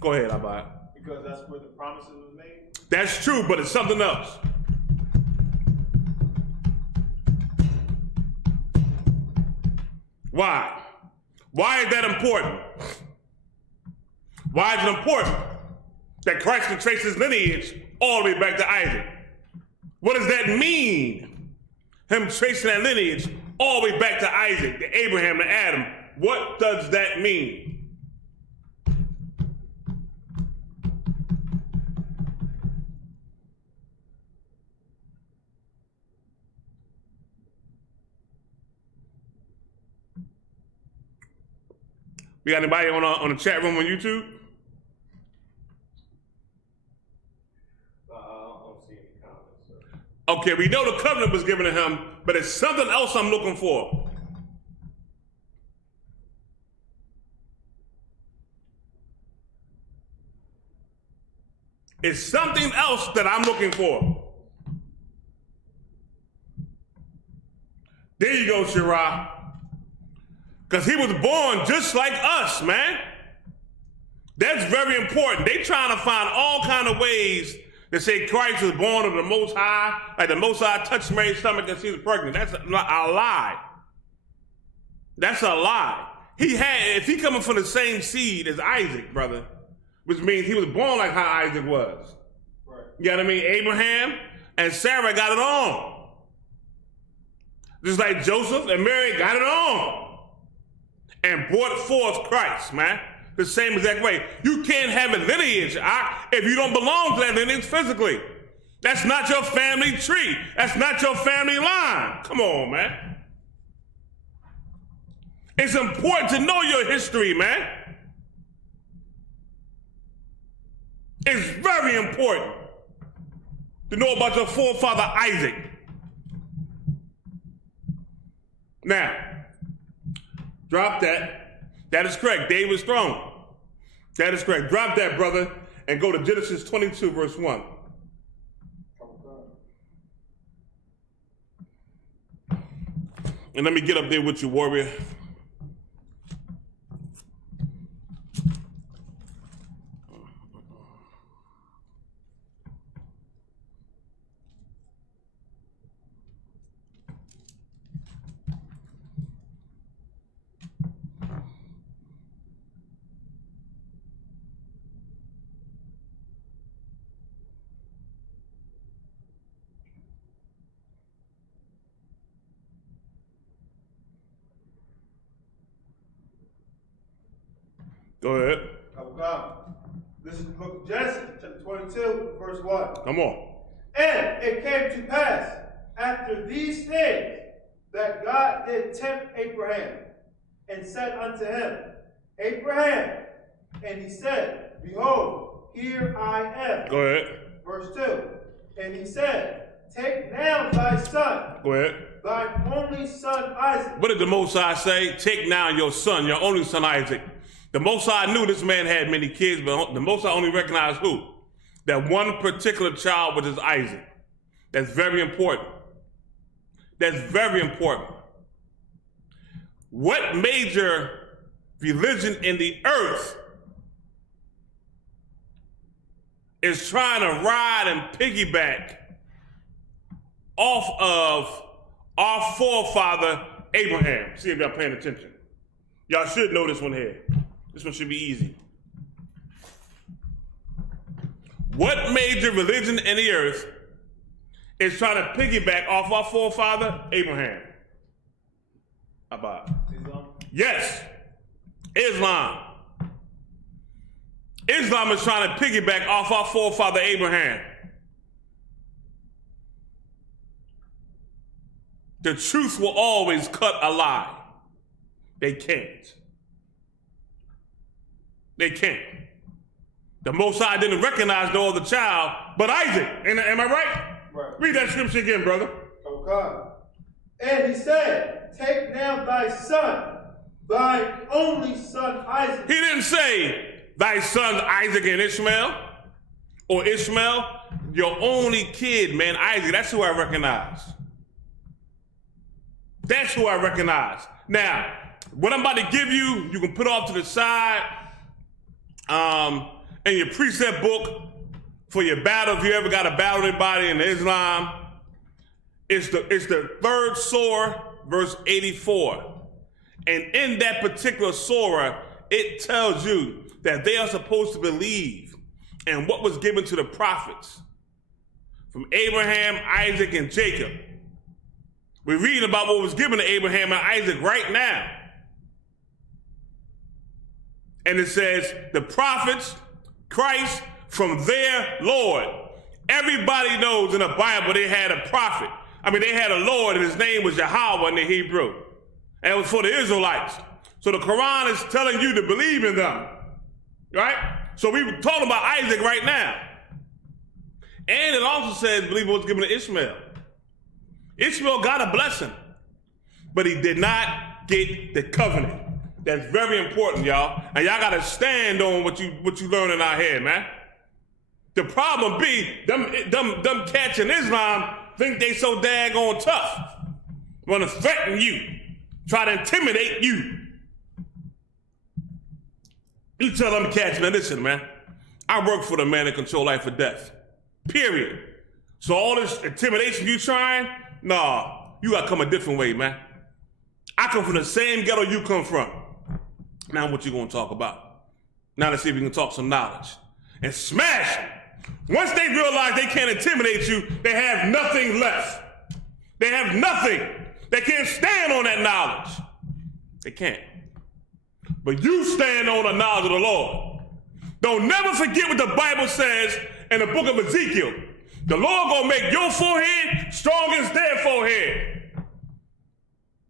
Go ahead, Abba. Because that's where the promises was made? That's true, but it's something else. Why? Why is that important? Why is it important that Christ can trace his lineage all the way back to Isaac? What does that mean? Him tracing that lineage all the way back to Isaac, to Abraham, to Adam. What does that mean? We got anybody on the chat room on YouTube? I don't see any comments, sir. Okay, we know the covenant was given to him, but it's something else I'm looking for. It's something else that I'm looking for. There you go, Shirah. Because he was born just like us, man. That's very important. They trying to find all kind of ways to say Christ was born of the Most High, like the Most High touched Mary's stomach and she was pregnant. That's a lie. That's a lie. If he coming from the same seed as Isaac, brother, which means he was born like how Isaac was. Right. You know what I mean? Abraham and Sarah got it on. Just like Joseph and Mary got it on. And brought forth Christ, man. The same exact way. You can't have a lineage if you don't belong to that lineage physically. That's not your family tree. That's not your family line. Come on, man. It's important to know your history, man. It's very important to know about your forefather Isaac. Now, drop that. That is correct. David's throne. That is correct. Drop that, brother, and go to Genesis 22, verse 1. And let me get up there with you, warrior. Go ahead. Oh God. This is the book of Genesis, chapter 22, verse 1. Come on. And it came to pass after these things that God did tempt Abraham and said unto him, Abraham. And he said, Behold, here I am. Go ahead. Verse 2. And he said, Take now thy son. Go ahead. Thy only son Isaac. What did the Most High say? Take now your son, your only son Isaac. The Most High knew this man had many kids, but the Most High only recognized who? That one particular child, which is Isaac. That's very important. That's very important. What major religion in the earth is trying to ride and piggyback off of our forefather Abraham? See if y'all paying attention. Y'all should know this one here. This one should be easy. What major religion in the earth is trying to piggyback off our forefather Abraham? About Islam? Yes, Islam. Islam is trying to piggyback off our forefather Abraham. The truth will always cut a lie. They can't. They can't. The Most High didn't recognize no other child but Isaac. Am I right? Right. Read that scripture again, brother. Oh God. And he said, Take now thy son, thy only son Isaac. He didn't say thy sons Isaac and Ishmael, or Ishmael, your only kid, man, Isaac. That's who I recognize. That's who I recognize. Now, what I'm about to give you, you can put off to the side in your precept book for your battle. If you ever got to battle anybody in Islam, it's the third surah, verse 84. And in that particular surah, it tells you that they are supposed to believe in what was given to the prophets from Abraham, Isaac, and Jacob. We're reading about what was given to Abraham and Isaac right now. And it says, the prophets, Christ, from their Lord. Everybody knows in the Bible they had a prophet. I mean, they had a Lord, and his name was Yahweh in the Hebrew. And it was for the Israelites. So the Quran is telling you to believe in them. Right? So we're talking about Isaac right now. And it also says, believe what was given to Ishmael. Ishmael got a blessing, but he did not get the covenant. That's very important, y'all. And y'all got to stand on what you learn in our head, man. The problem be, them cats in Islam think they so daggone tough. Want to threaten you, try to intimidate you. You tell them cats, man, listen, man, I work for the man that control life or death, period. So all this intimidation you trying, nah, you got to come a different way, man. I come from the same ghetto you come from. Now what you going to talk about? Now let's see if we can talk some knowledge. And smash them. Once they realize they can't intimidate you, they have nothing left. They have nothing. They can't stand on that knowledge. They can't. But you stand on the knowledge of the Lord. Don't never forget what the Bible says in the book of Ezekiel. The Lord gonna make your forehead strong as their forehead.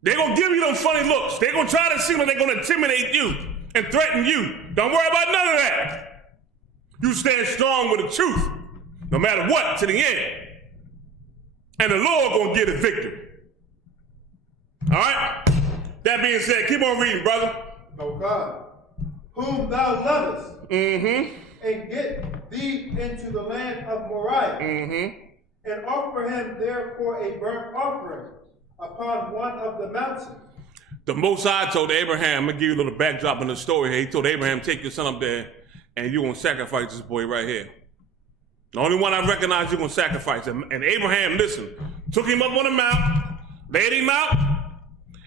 They're gonna give you them funny looks. They're gonna try to seem like they're gonna intimidate you and threaten you. Don't worry about none of that. You stand strong with the truth, no matter what, to the end. And the Lord gonna get the victory. All right? That being said, keep on reading, brother. O God, whom thou lovest, and get thee into the land of Moriah, and offer him therefore a burnt offering upon one of the mountains. The Most High told Abraham, I'm going to give you a little backdrop in the story here. He told Abraham, take your son up there, and you're going to sacrifice this boy right here. The only one I recognize you're going to sacrifice him. And Abraham, listen, took him up on the mount, laid him out,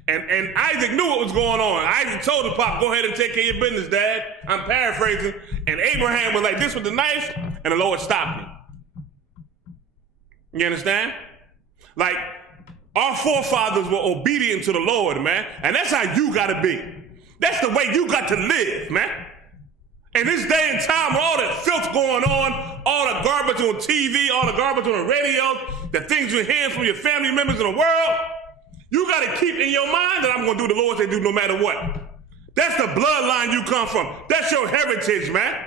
and Isaac knew what was going on. Isaac told the pop, go ahead and take care of your business, Dad. I'm paraphrasing. And Abraham was like this with the knife, and the Lord stopped me. You understand? Like, our forefathers were obedient to the Lord, man. And that's how you got to be. That's the way you got to live, man. In this day and time, all the filth going on, all the garbage on TV, all the garbage on the radio, the things you're hearing from your family members in the world, you got to keep in your mind that I'm going to do the Lord say do no matter what. That's the bloodline you come from. That's your heritage, man.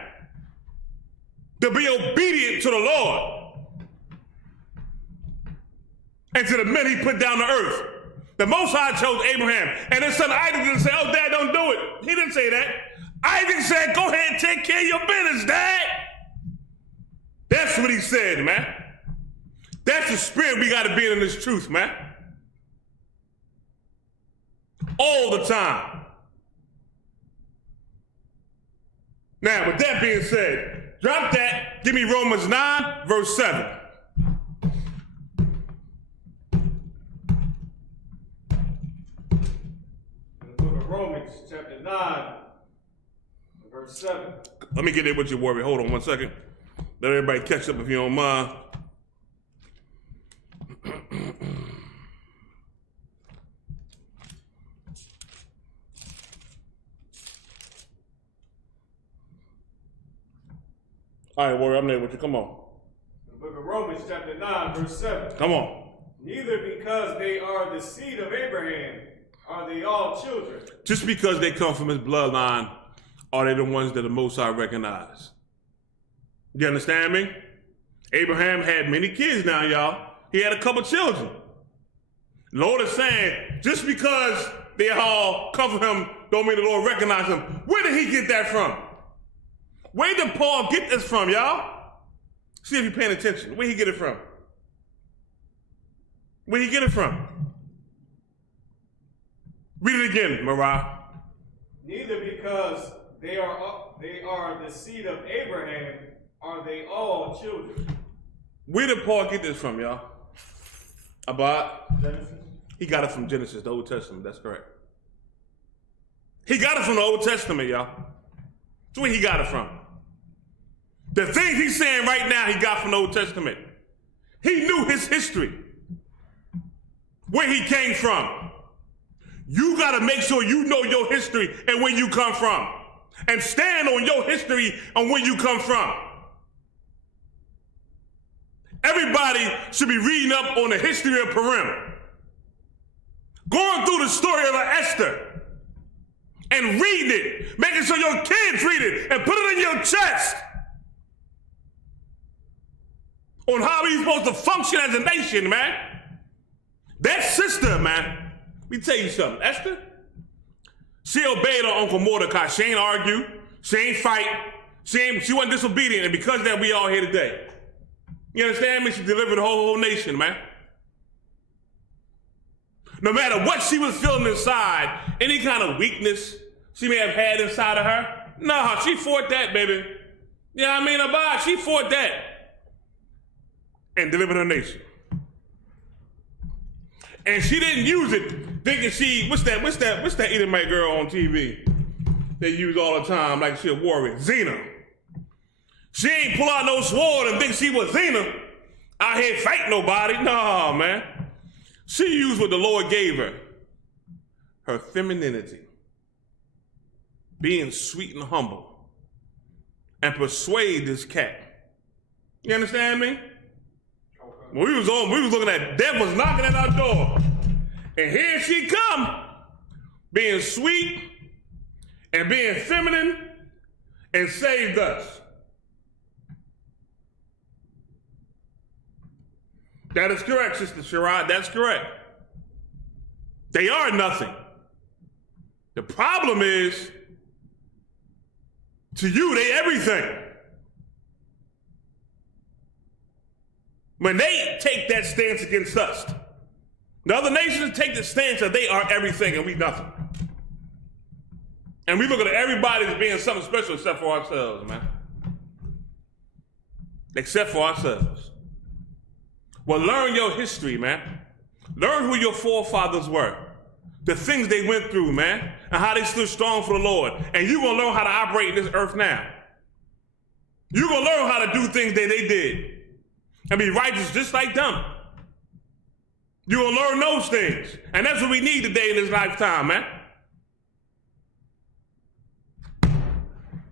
To be obedient to the Lord. And to the men he put down to earth. The Most High chose Abraham. And his son Isaac didn't say, oh, Dad, don't do it. He didn't say that. Isaac said, go ahead and take care of your business, Dad. That's what he said, man. That's the spirit we got to be in this truth, man. All the time. Now, with that being said, drop that. Give me Romans 9, verse 7. Romans chapter 9, verse 7. Let me get there with you, Warrior. Hold on 1 second. Let everybody catch up if you don't mind. All right, Warrior, I'm there with you. Come on. The book of Romans chapter 9, verse 7. Come on. Neither because they are the seed of Abraham are they all children. Just because they come from his bloodline, are they the ones that the Most High recognize? You understand me? Abraham had many kids now, y'all. He had a couple children. The Lord is saying, just because they all come from him, don't mean the Lord recognize him. Where did he get that from? Where did Paul get this from, y'all? See if you're paying attention. Where he get it from? Where he get it from? Read it again, Mariah. Neither because they are the seed of Abraham are they all children. Where did Paul get this from, y'all? About Genesis. He got it from Genesis, the Old Testament. That's correct. He got it from the Old Testament, y'all. That's where he got it from. The things he's saying right now, he got from the Old Testament. He knew his history, where he came from. You got to make sure you know your history and where you come from, and stand on your history and where you come from. Everybody should be reading up on the history of Purim, going through the story of Esther, and reading it, making sure your kids read it and put it in your chest on how we're supposed to function as a nation, man. That sister, man, let me tell you something. Esther, she obeyed her Uncle Mordecai. She ain't argue. She ain't fight. She wasn't disobedient, and because of that, we all here today. You understand me? She delivered the whole nation, man. No matter what she was feeling inside, any kind of weakness she may have had inside of her, nah, she fought that, baby. You know what I mean? Abba, she fought that and delivered her nation. And she didn't use it thinking she, what's that Edomite girl on TV they use all the time like she a warrior? Xena. She ain't pull out no sword and think she was Xena out here fight nobody. No, man. She used what the Lord gave her. Her femininity. Being sweet and humble. And persuade this cat. You understand me? When we was looking at death was knocking at our door. And here she come. Being sweet and being feminine and saved us. That is correct, Sister Sherrod. That's correct. They are nothing. The problem is, to you, they everything. When they take that stance against us, the other nations take the stance that they are everything and we nothing. And we look at everybody as being something special except for ourselves, man. Except for ourselves. Well, learn your history, man. Learn who your forefathers were. The things they went through, man. And how they stood strong for the Lord. And you're going to learn how to operate in this earth now. You're going to learn how to do things that they did. And be righteous just like them. You're going to learn those things. And that's what we need today in this lifetime, man.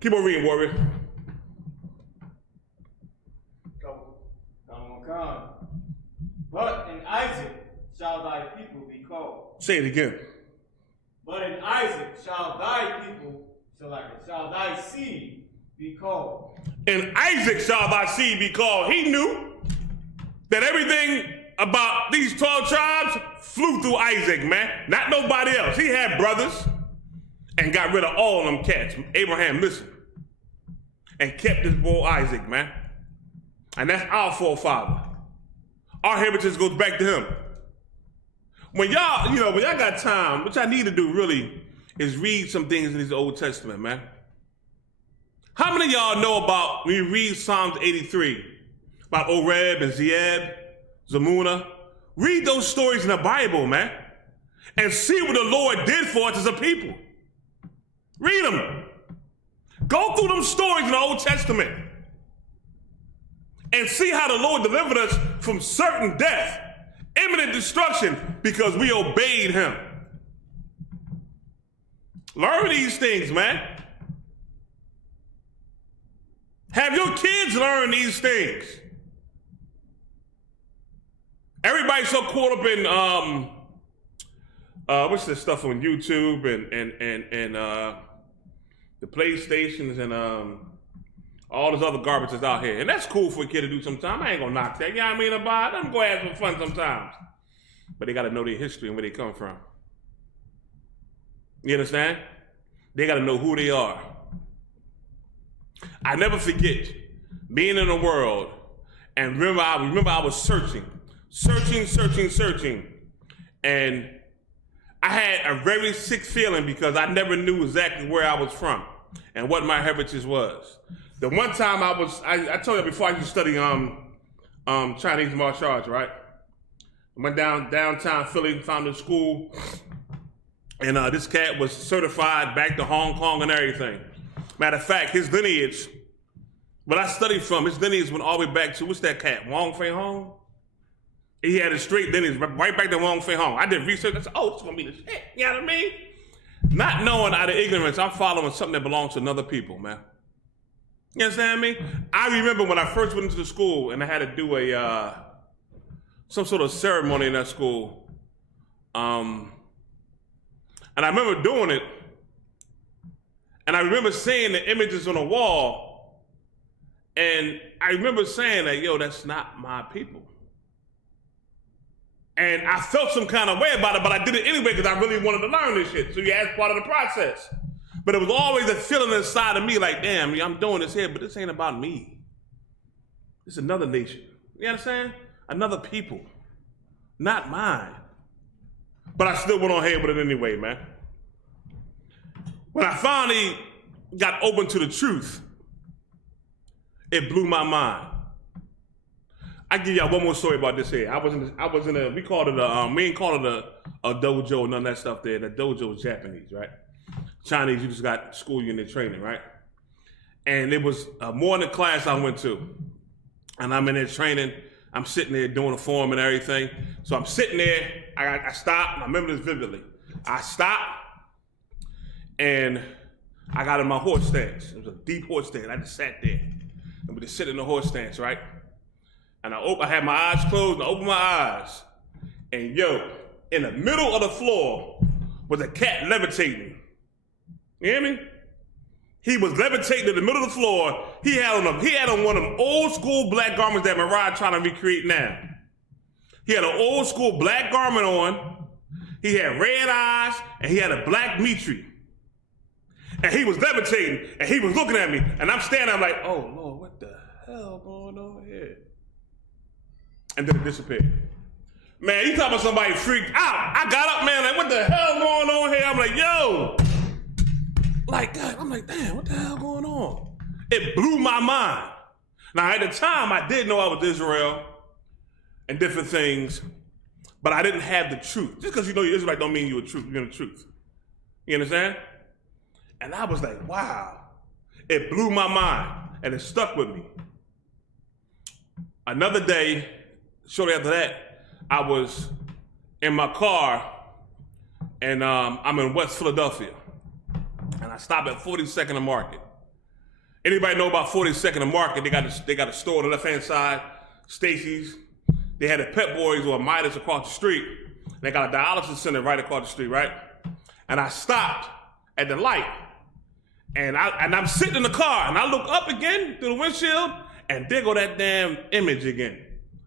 Keep on reading, warrior. But in Isaac shall thy people be called. Say it again. But in Isaac shall thy people, shall thy seed be called. In Isaac shall thy seed be called. He knew that everything about these 12 tribes flew through Isaac, man. Not nobody else. He had brothers and got rid of all of them cats. Abraham listened and kept his boy Isaac, man. And that's our forefather. Our heritage goes back to him. When y'all got time, what y'all need to do really is read some things in this Old Testament, man. How many of y'all know about, when you read Psalms 83, about Oreb and Zeeb, Zamunah? Read those stories in the Bible, man, and see what the Lord did for us as a people. Read them. Go through them stories in the Old Testament and see how the Lord delivered us from certain death, imminent destruction, because we obeyed him. Learn these things, man. Have your kids learn these things. Everybody's so caught up in what's this stuff on YouTube and the PlayStations and all this other garbage that's out here. And that's cool for a kid to do sometimes. I ain't gonna knock that. You know what I mean? About them go have some fun sometimes. But they gotta know their history and where they come from. You understand? They gotta know who they are. I never forget being in the world and remember I was searching. And I had a very sick feeling because I never knew exactly where I was from and what my heritage was. The one time I told you before I used to study Chinese martial arts, right? I went downtown Philly, found a school And this cat was certified back to Hong Kong and everything. Matter of fact, his lineage, what I studied from, his lineage went all the way back to, what's that cat, Wong Fei Hong? He had a straight lineage right back to Wong Fei Hong. I did research, I said, oh, it's gonna be the shit, you know what I mean? Not knowing out of ignorance, I'm following something that belongs to another people, man. You understand me? I remember when I first went into the school and I had to do some sort of ceremony in that school. And I remember doing it, and I remember seeing the images on the wall, and I remember saying that, yo, that's not my people. And I felt some kind of way about it, but I did it anyway because I really wanted to learn this shit. So yeah, that's part of the process. But it was always a feeling inside of me like, damn, I'm doing this here, but this ain't about me. It's another nation. You understand? Another people. Not mine. But I still went on ahead with it anyway, man. When I finally got open to the truth, it blew my mind. I give y'all one more story about this here. I was in a, we called it we ain't call it a dojo, none of that stuff there. The dojo is Japanese, right? Chinese, you just got school unit training, right? And it was a morning class I went to. And I'm in there training. I'm sitting there doing a form and everything. So I'm sitting there, I stopped, and I remember this vividly. I stopped, and I got in my horse stance. It was a deep horse stance. I just sat there. And we just sit in the horse stance, right? And I had my eyes closed, and I opened my eyes. And yo, in the middle of the floor was a cat levitating. You hear me? He was levitating in the middle of the floor. He had on one of them old school black garments that Mariah trying to recreate now. He had an old school black garment on. He had red eyes, and he had a black mitri. And he was levitating, and he was looking at me, and I'm standing, I'm like, oh Lord, what the hell going on here? And then it disappeared. Man, you talking about somebody freaked out. I got up, man, like, what the hell going on here? I'm like, yo. Like, God, I'm like, damn, what the hell going on? It blew my mind. Now, at the time, I did know I was Israel and different things, but I didn't have the truth. Just because you know you're Israelite don't mean you're the truth. You understand? And I was like, wow. It blew my mind, and it stuck with me. Another day, shortly after that, I was in my car, and I'm in West Philadelphia. And I stopped at 42nd and Market. Anybody know about 42nd and Market? They got a store on the left-hand side, Stacy's. They had a Pep Boys or a Midas across the street. They got a dialysis center right across the street, right? And I stopped at the light. And I'm sitting in the car, and I look up again through the windshield, and there go that damn image again,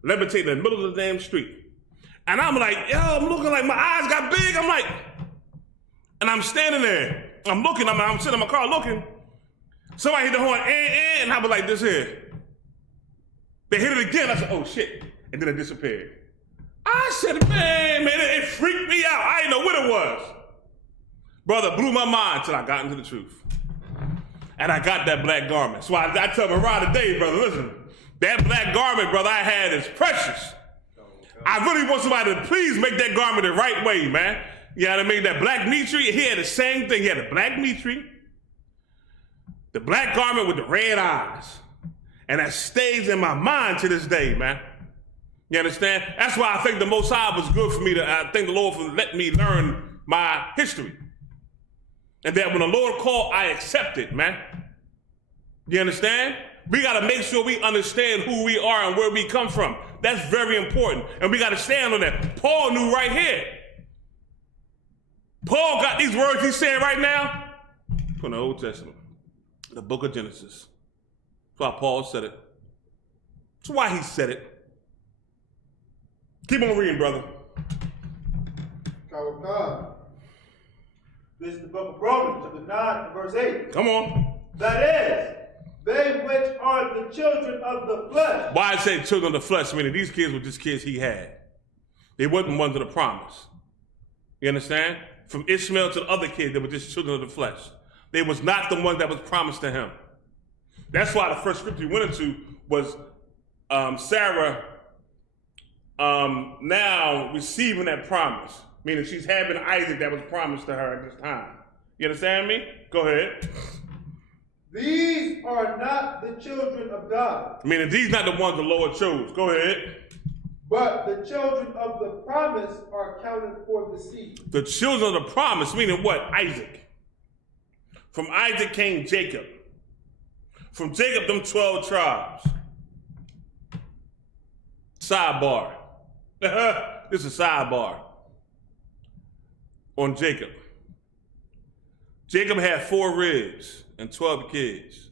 levitating in the middle of the damn street. And I'm like, yo, I'm looking like my eyes got big. I'm like, and I'm standing there. I'm looking, I'm sitting in my car looking. Somebody hit the horn, and I was like this here. They hit it again. I said, oh shit. And then it disappeared. I said, man, it freaked me out. I didn't know what it was. Brother, blew my mind till I got into the truth. And I got that black garment. So I tell Mariah today, brother, listen, that black garment, brother, I had is precious. I really want somebody to please make that garment the right way, man. You know what I mean? That black mitri, he had the same thing. He had a black mitri, the black garment with the red eyes. And that stays in my mind to this day, man. You understand? That's why I think the Most High was good for me I thank the Lord for letting me learn my history. And that when the Lord called, I accepted, man. You understand? We got to make sure we understand who we are and where we come from. That's very important. And we got to stand on that. Paul knew right here. Paul got these words he's saying right now from the Old Testament, the book of Genesis. That's why Paul said it. That's why he said it. Keep on reading, brother. This is the book of Romans, chapter 9, verse 8. Come on. That is, they which are the children of the flesh. Why I say children of the flesh, meaning these kids were just kids he had. They wasn't ones of the promise. You understand? From Ishmael to the other kids, they were just children of the flesh. They was not the ones that was promised to him. That's why the first scripture we went into was Sarah now receiving that promise. meaning she's having Isaac that was promised to her at this time. You understand me? Go ahead. These are not the children of God. Meaning these not the ones the Lord chose. Go ahead. But the children of the promise are counted for the seed. The children of the promise, meaning what? Isaac. From Isaac came Jacob. From Jacob, them 12 tribes. Sidebar. This is a sidebar on Jacob. Jacob had 4 ribs and 12 kids.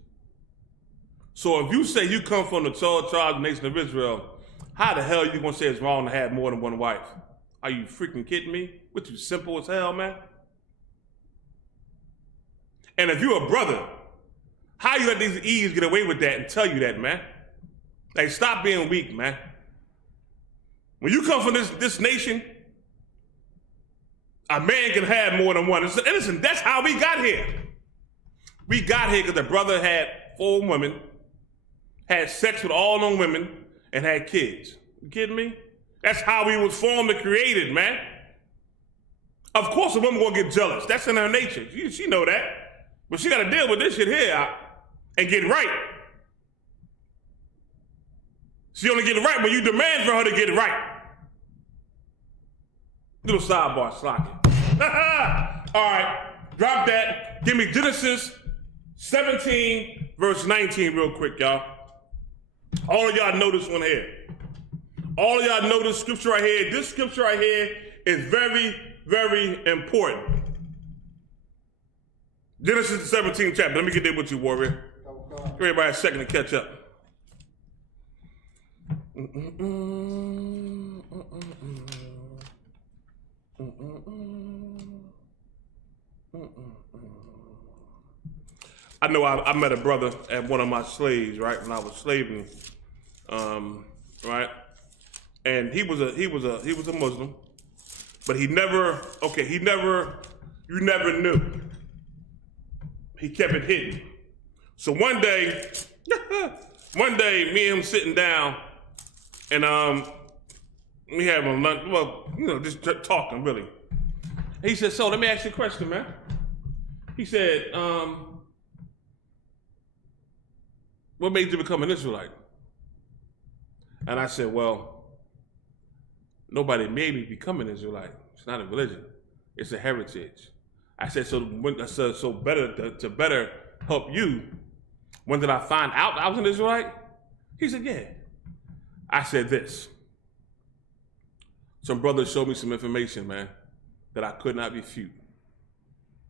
So if you say you come from the 12 tribes of the nation of Israel, how the hell are you going to say it's wrong to have more than one wife? Are you freaking kidding me? What, you simple as hell, man? And if you're a brother, how you let these Eves get away with that and tell you that, man? Like, stop being weak, man. When you come from this nation, a man can have more than one. And listen, that's how we got here. We got here because the brother had 4 women, had sex with all them women, and had kids. You kidding me? That's how we was formed and created, man. Of course a woman gonna get jealous. That's in her nature. She know that. But she gotta deal with this shit here and get right. She only get right when you demand for her to get right. Little sidebar, slocky. All right, drop that. Give me Genesis 17, verse 19 real quick, y'all. All of y'all know this one here. All of y'all know this scripture right here. This scripture right here is very, very important. Genesis 17 chapter. Let me get there with you, warrior. Give everybody a second to catch up. I know I met a brother at one of my slaves, right, when I was slaving, right, and he was a Muslim, but you never knew. He kept it hidden. So one day, me and him sitting down, and we having lunch, well, just talking really. And he said, "So let me ask you a question, man." He said, "What made you become an Israelite?" And I said, "Well, nobody made me become an Israelite. It's not a religion. It's a heritage." I said, "So to better help you, when did I find out I was an Israelite?" He said, "Yeah." I said this. Some brothers showed me some information, man, that I could not refute,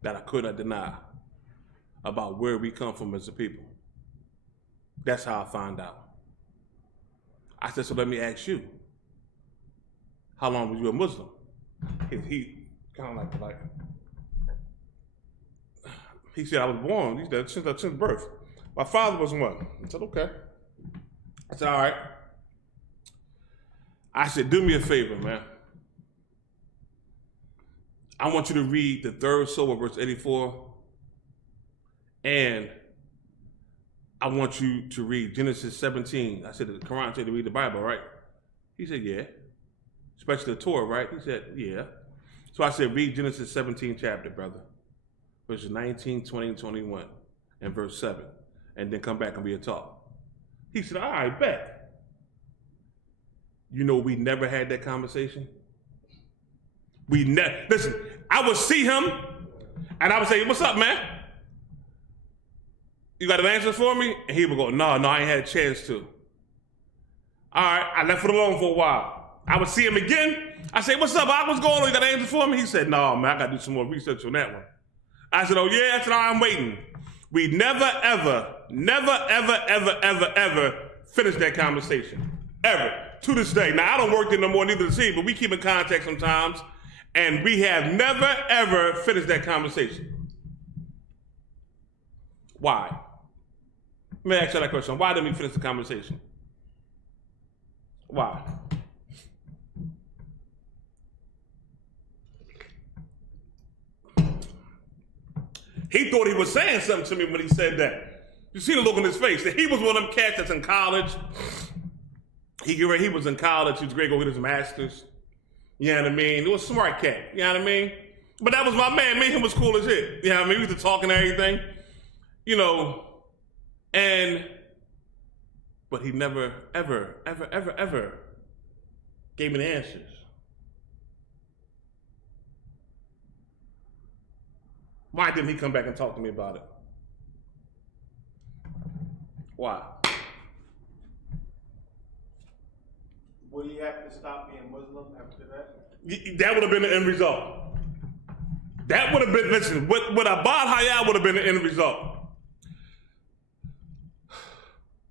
that I could not deny, about where we come from as a people. That's how I found out. I said, "So let me ask you, how long were you a Muslim?" He kind of like, he said, "I was born," he said, since birth. My father was one. I said, "Okay." I said, "All right." I said, "Do me a favor, man. I want you to read the 3rd Surah, verse 84, and I want you to read Genesis 17. I said, the Quran said to read the Bible, right? He said, "Yeah." Especially the Torah, right? He said, "Yeah." So I said, read Genesis 17 chapter, brother. Verses 19, 20, and 21, and verse 7. And then come back and read a talk. He said, "All right, bet." You know, we never had that conversation. Listen, I would see him, and I would say, "What's up, man? You got an answer for me?" And he would go, No, I ain't had a chance to." All right, I left it alone for a while. I would see him again. I say, "What's up, what's going on? You got an answer for me?" He said, "No, man, I got to do some more research on that one." I said, "Oh, yeah?" I said, "All right, I'm waiting." We never, ever finished that conversation. Ever. To this day. Now, I don't work there no more, neither does he, but we keep in contact sometimes, and we have never, ever finished that conversation. Why? Let me ask you that question. Why didn't we finish the conversation? Why? He thought he was saying something to me when he said that. You see the look on his face. He was one of them cats that's in college. He was in college. He was great, go get his master's. You know what I mean? It was a smart cat. You know what I mean? But that was my man. Me and him was cool as shit. You know what I mean? We used to talk and everything. You know, but he never, ever gave me the answers. Why didn't he come back and talk to me about it? Why? Would he have to stop being Muslim after that? That would have been the end result. That would have been, listen, what Abad Hayat would have been the end result.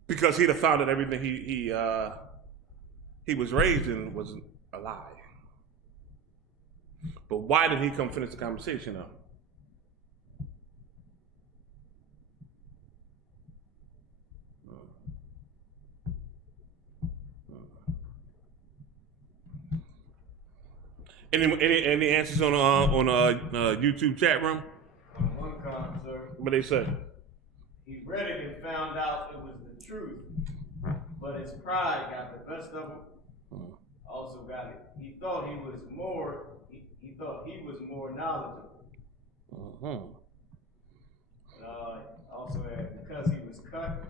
Because he'd have found that everything he was raised in was a lie. But why did he come finish the conversation up? Any answers on YouTube chat room? On one comment, sir. What they say? He read it and found out it was the truth, but his pride got the best of him. Also got it. He thought he was more. He thought he was more knowledgeable. Also, because he was cut.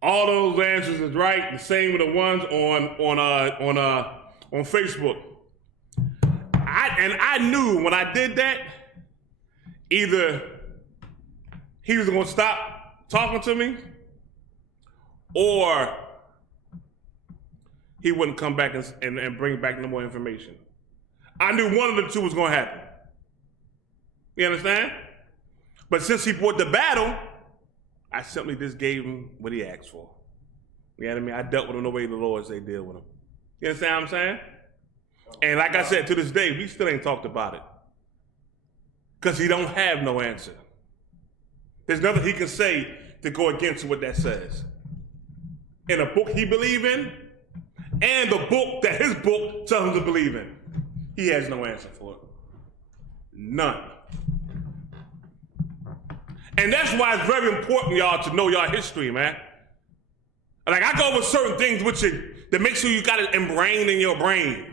All those answers is right. The same with the ones on Facebook. I knew when I did that, either he was going to stop talking to me, or he wouldn't come back and bring back no more information. I knew one of the two was going to happen. You understand? But since he brought the battle, I simply just gave him what he asked for. You know what I mean? I dealt with him the way the Lord say deal with him. You understand what I'm saying? And like I said, to this day, we still ain't talked about it. Because he don't have no answer. There's nothing he can say to go against what that says. In a book he believe in, and the book that his book tells him to believe in. He has no answer for it. None. And that's why it's very important, y'all, to know y'all history, man. Like, I go over certain things with you that make sure you got it ingrained in your brain.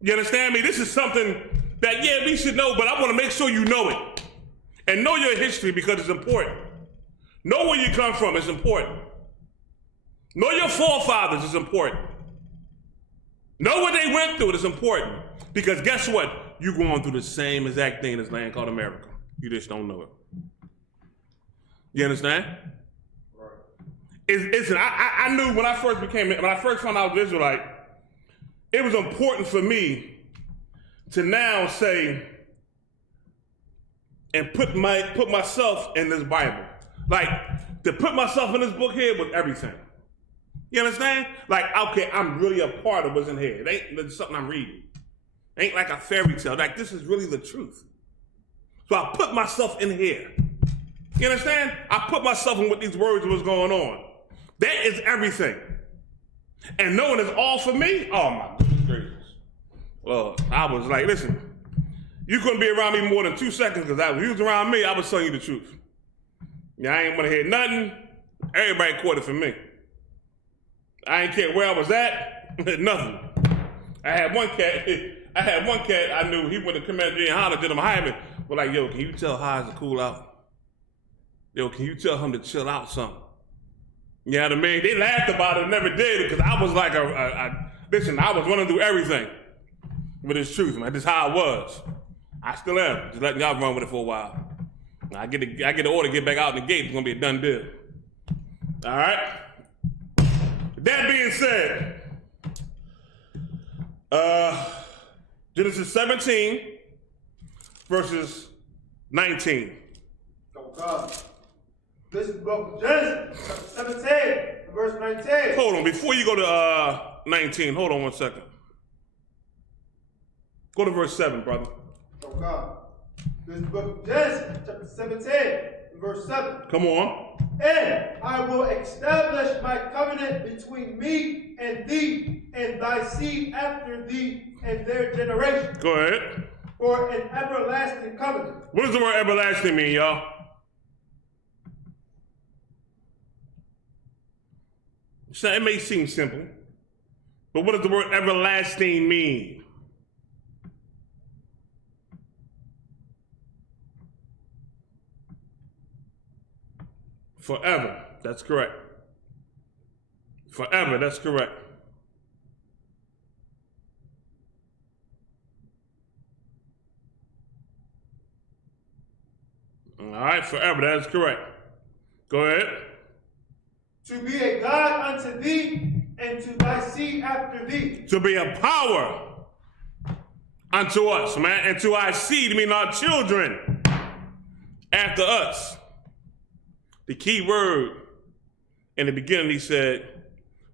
You understand me? This is something that, yeah, we should know, but I want to make sure you know it. And know your history because it's important. Know where you come from, it's important. Know your forefathers, it's important. Know what they went through, it's important. Because guess what? You're going through the same exact thing in this land called America. You just don't know it. You understand? Right. I knew when I first found out I was Israelite, it was important for me to now say and put myself in this Bible. Like, to put myself in this book here was everything. You understand? Like, okay, I'm really a part of what's in here. It ain't something I'm reading. It ain't like a fairy tale. Like, this is really the truth. So I put myself in here. You understand? I put myself in what these words was going on. That is everything. And knowing it's all for me, oh my goodness gracious. Well, I was like, listen, you couldn't be around me more than 2 seconds because if you was around me, I was telling you the truth. Yeah, I ain't want to hear nothing. Everybody caught it from me. I ain't care where I was at, nothing. I had one cat I knew, he went to Commander GEN.YAHANNA, did him a Hyman. But like, yo, can you tell Haas to cool out? Yo, can you tell him to chill out something? You know what I mean? They laughed about it and never did because I was like listen, I was running through everything. But it's truth, man. This is how I was. I still am. Just letting y'all run with it for a while. I get the order to get back out in the gate. It's going to be a done deal. All right? That being said, Genesis 17 verses 19. Oh God. This is book of Genesis 17, verse 19. Hold on, before you go to 19, hold on 1 second. Go to verse 7, brother. Oh God. This is book of Genesis, chapter 17, verse 7. Come on. And I will establish my covenant between me and thee and thy seed after thee and their generation. Go ahead. For an everlasting covenant. What does the word everlasting mean, y'all? So it may seem simple, but what does the word everlasting mean? Forever, that's correct. Forever, that's correct. All right, forever, that is correct. Go ahead. To be a God unto thee, and to thy seed after thee. To be a power unto us, man, and to our seed, meaning our children after us. The key word in the beginning, he said,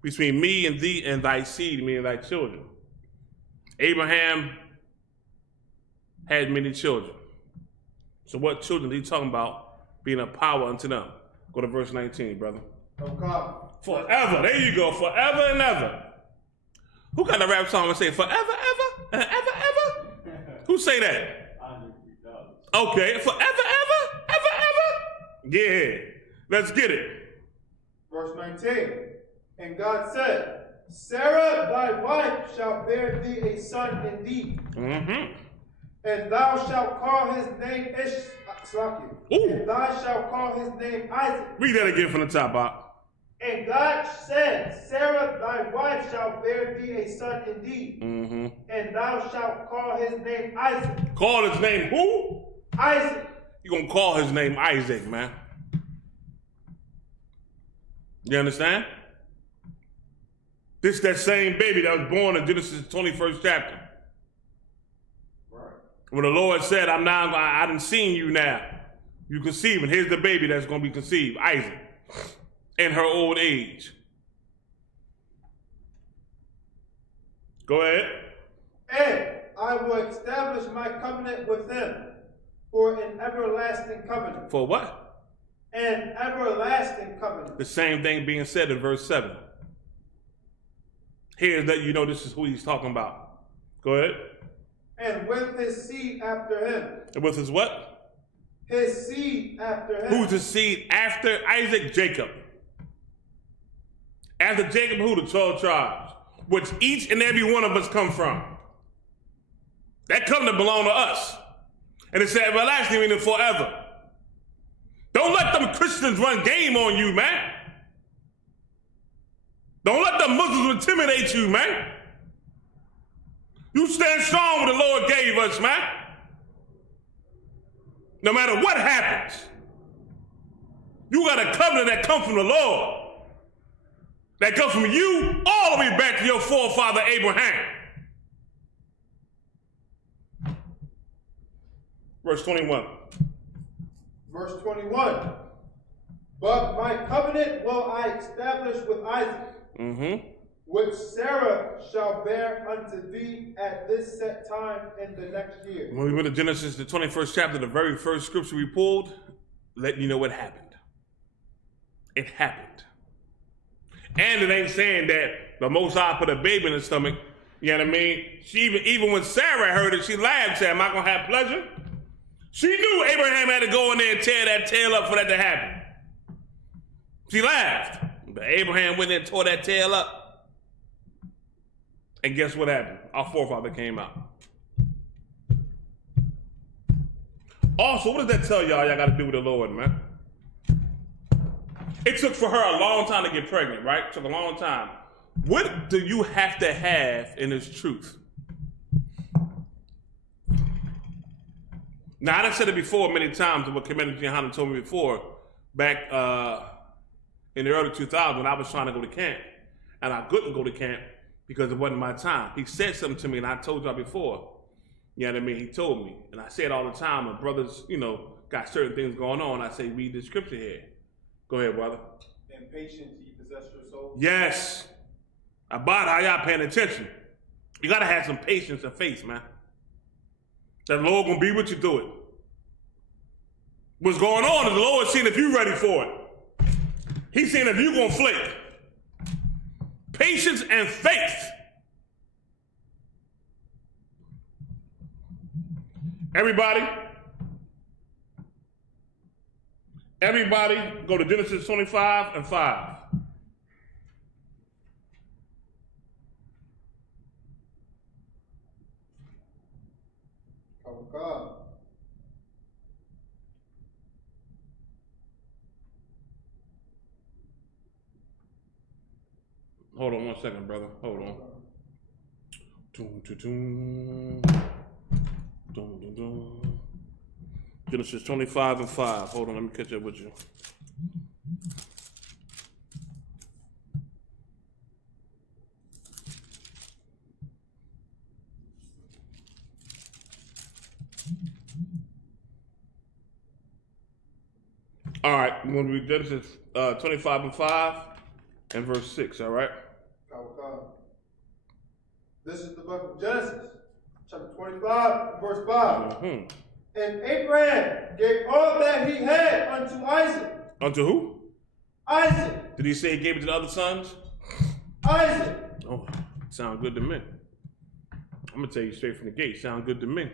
between me and thee and thy seed, meaning thy children. Abraham had many children. So what children are he talking about being a power unto them? Go to verse 19, brother. Okay. Forever. There you go. Forever and ever. Who got a rap song and say forever, ever, and ever, ever? Who say that? Okay. Forever, ever, ever, ever? Yeah. Let's get it. Verse 19. And God said, Sarah, thy wife, shall bear thee a son indeed. Mm-hmm. And thou shalt call his name and thou shalt call his name Isaac. Read that again from the top, Bob. And God said, Sarah, thy wife, shall bear thee a son indeed. Mm-hmm. And thou shalt call his name Isaac. Call his name who? Isaac. You're going to call his name Isaac, man. You understand? This is that same baby that was born in Genesis 21st chapter. Right. When the Lord said, I done seen you now. You conceive, and here's the baby that's going to be conceived, Isaac, in her old age. Go ahead. And I will establish my covenant with him for an everlasting covenant. For what? An everlasting covenant. The same thing being said in verse 7. Here, that you know this is who he's talking about. Go ahead. And with his seed after him. And with his what? His seed after him. Who's the seed after Isaac? Jacob. After Jacob, who? The 12 tribes, which each and every one of us come from. That covenant belongs to us. And it said everlasting, meaning forever. Don't let them Christians run game on you, man. Don't let the Muslims intimidate you, man. You stand strong what the Lord gave us, man. No matter what happens, you got a covenant that comes from the Lord. That comes from you all the way back to your forefather Abraham. Verse 21. Verse 21. But my covenant will I establish with Isaac, which Sarah shall bear unto thee at this set time in the next year. When we went to Genesis, the 21st chapter, the very first scripture we pulled, let you know what happened. It happened. And it ain't saying that the Most High put a baby in her stomach. You know what I mean? She even when Sarah heard it, she laughed, said, am I going to have pleasure? She knew Abraham had to go in there and tear that tail up for that to happen. She laughed. But Abraham went in and tore that tail up. And guess what happened? Our forefather came out. Also, what does that tell y'all got to do with the Lord, man? It took for her a long time to get pregnant, right? It took a long time. What do you have to have in this truth? Now, I done said it before many times, what Commander GEN.YAHANNA told me before, back in the early 2000s when I was trying to go to camp. And I couldn't go to camp because it wasn't my time. He said something to me, and I told y'all before. You know what I mean? He told me. And I say it all the time when brothers, you know, got certain things going on. I say, read the scripture here. Go ahead, brother. In patience ye possess your soul. Yes. About how y'all paying attention. You got to have some patience and faith, man. That the Lord going to be with you through it. What's going on is the Lord seeing if you're ready for it. He's seeing if you're going to flake. Patience and faith. Everybody go to Genesis 25 and 5. Oh, God. Hold on 1 second, brother. Hold on. Genesis 25:5. Hold on, let me catch up with you. All right, we're going to read Genesis 25:5 and verse 6, all right? Okay. This is the book of Genesis, chapter 25, verse 5. Mm-hmm. And Abraham gave all that he had unto Isaac. Unto who? Isaac. Did he say he gave it to the other sons? Isaac. Oh, sound good to me. I'm going to tell you straight from the gate, sound good to me.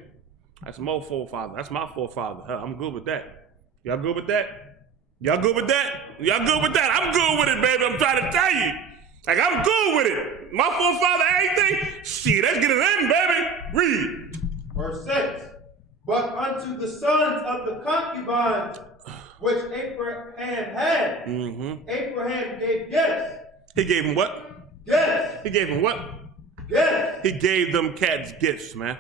That's my forefather. That's my forefather. I'm good with that. Y'all good with that? Y'all good with that? Y'all good with that? I'm good with it, baby. I'm trying to tell you. Like, I'm good with it. My forefather, everything. Shit, let's get it in, baby. Read. Verse 6. But unto the sons of the concubines which Abraham had, Abraham gave gifts. He gave him what? Gifts. He gave him what? Gifts. He gave them cats gifts, man.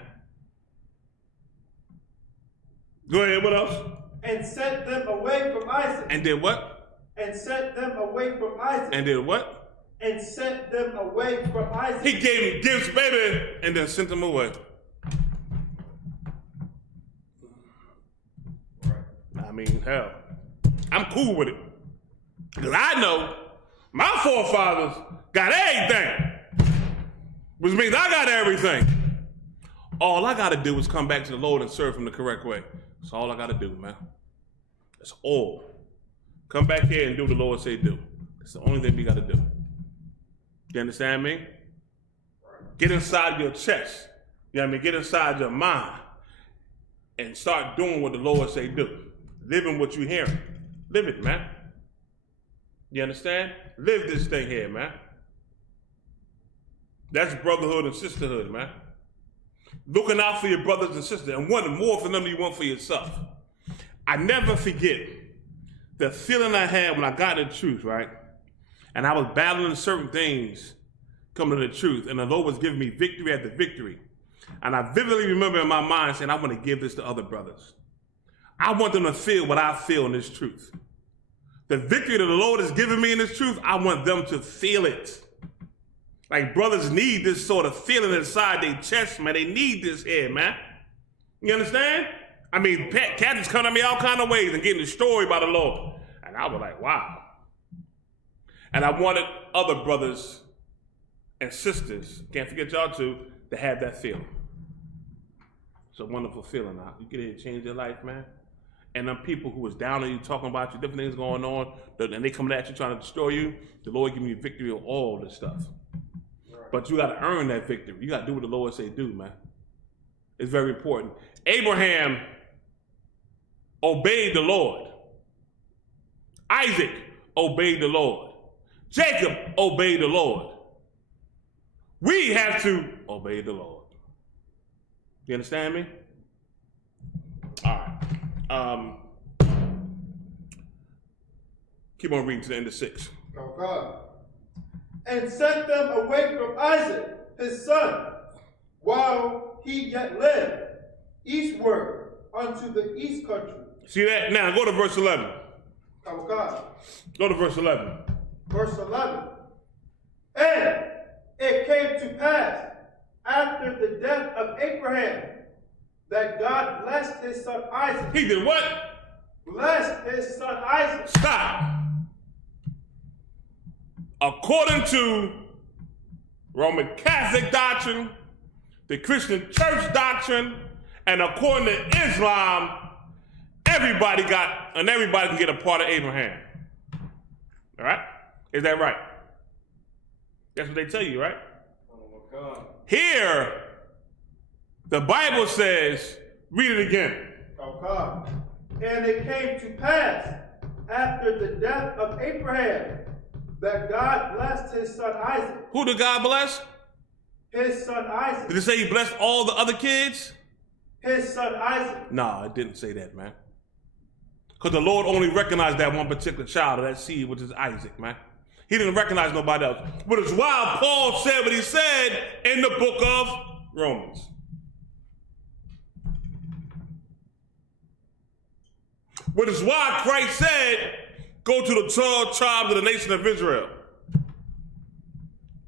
Go ahead, what else? And sent them away from Isaac. And did what? And sent them away from Isaac. And did what? And sent them away from Isaac. He gave him gifts, baby, and then sent them away. I mean, hell, I'm cool with it. Because I know my forefathers got everything. Which means I got everything. All I got to do is come back to the Lord and serve him the correct way. That's all I got to do, man. That's all. Come back here and do what the Lord say do. That's the only thing we got to do. You understand me? Get inside your chest. You know what I mean? Get inside your mind and start doing what the Lord say do. Living what you hearing. Live it, man. You understand? Live this thing here, man. That's brotherhood and sisterhood, man. Looking out for your brothers and sisters and wanting more for them than you want for yourself. I never forget the feeling I had when I got the truth, right? And I was battling certain things coming to the truth, and the Lord was giving me victory after victory. And I vividly remember in my mind saying, I want to give this to other brothers. I want them to feel what I feel in this truth. The victory that the Lord has given me in this truth, I want them to feel it. Like brothers need this sort of feeling inside their chest, man. They need this here, man. You understand? I mean, cats come at me all kind of ways and getting destroyed by the Lord. And I was like, wow. And I wanted other brothers and sisters, can't forget y'all too, to have that feeling. It's a wonderful feeling. You get here and change your life, man. And them people who was down on you, talking about you, different things going on, and they coming at you trying to destroy you, the Lord giving you victory on all this stuff. But you got to earn that victory. You got to do what the Lord say do, man. It's very important. Abraham obeyed the Lord. Isaac obeyed the Lord. Jacob obeyed the Lord. We have to obey the Lord. You understand me? All right. Keep on reading to the end of 6. Oh, God. And sent them away from Isaac, his son, while he yet lived, eastward unto the east country. See that? Now go to verse 11. Oh, God. Go to verse 11. Verse 11. And it came to pass after the death of Abraham that God blessed his son Isaac. He did what? Blessed his son Isaac. Stop. According to Roman Catholic doctrine, the Christian church doctrine, and according to Islam, everybody can get a part of Abraham. All right? Is that right? That's what they tell you, right? Oh my God. Here, the Bible says, read it again. Oh God. And it came to pass after the death of Abraham that God blessed his son Isaac. Who did God bless? His son Isaac. Did it say he blessed all the other kids? his son Isaac. Nah, it didn't say that, man. Because the Lord only recognized that one particular child of that seed, which is Isaac, man. He didn't recognize nobody else. But it's why Paul said what he said in the book of Romans. Which is why Christ said, go to the 12 tribes of the nation of Israel.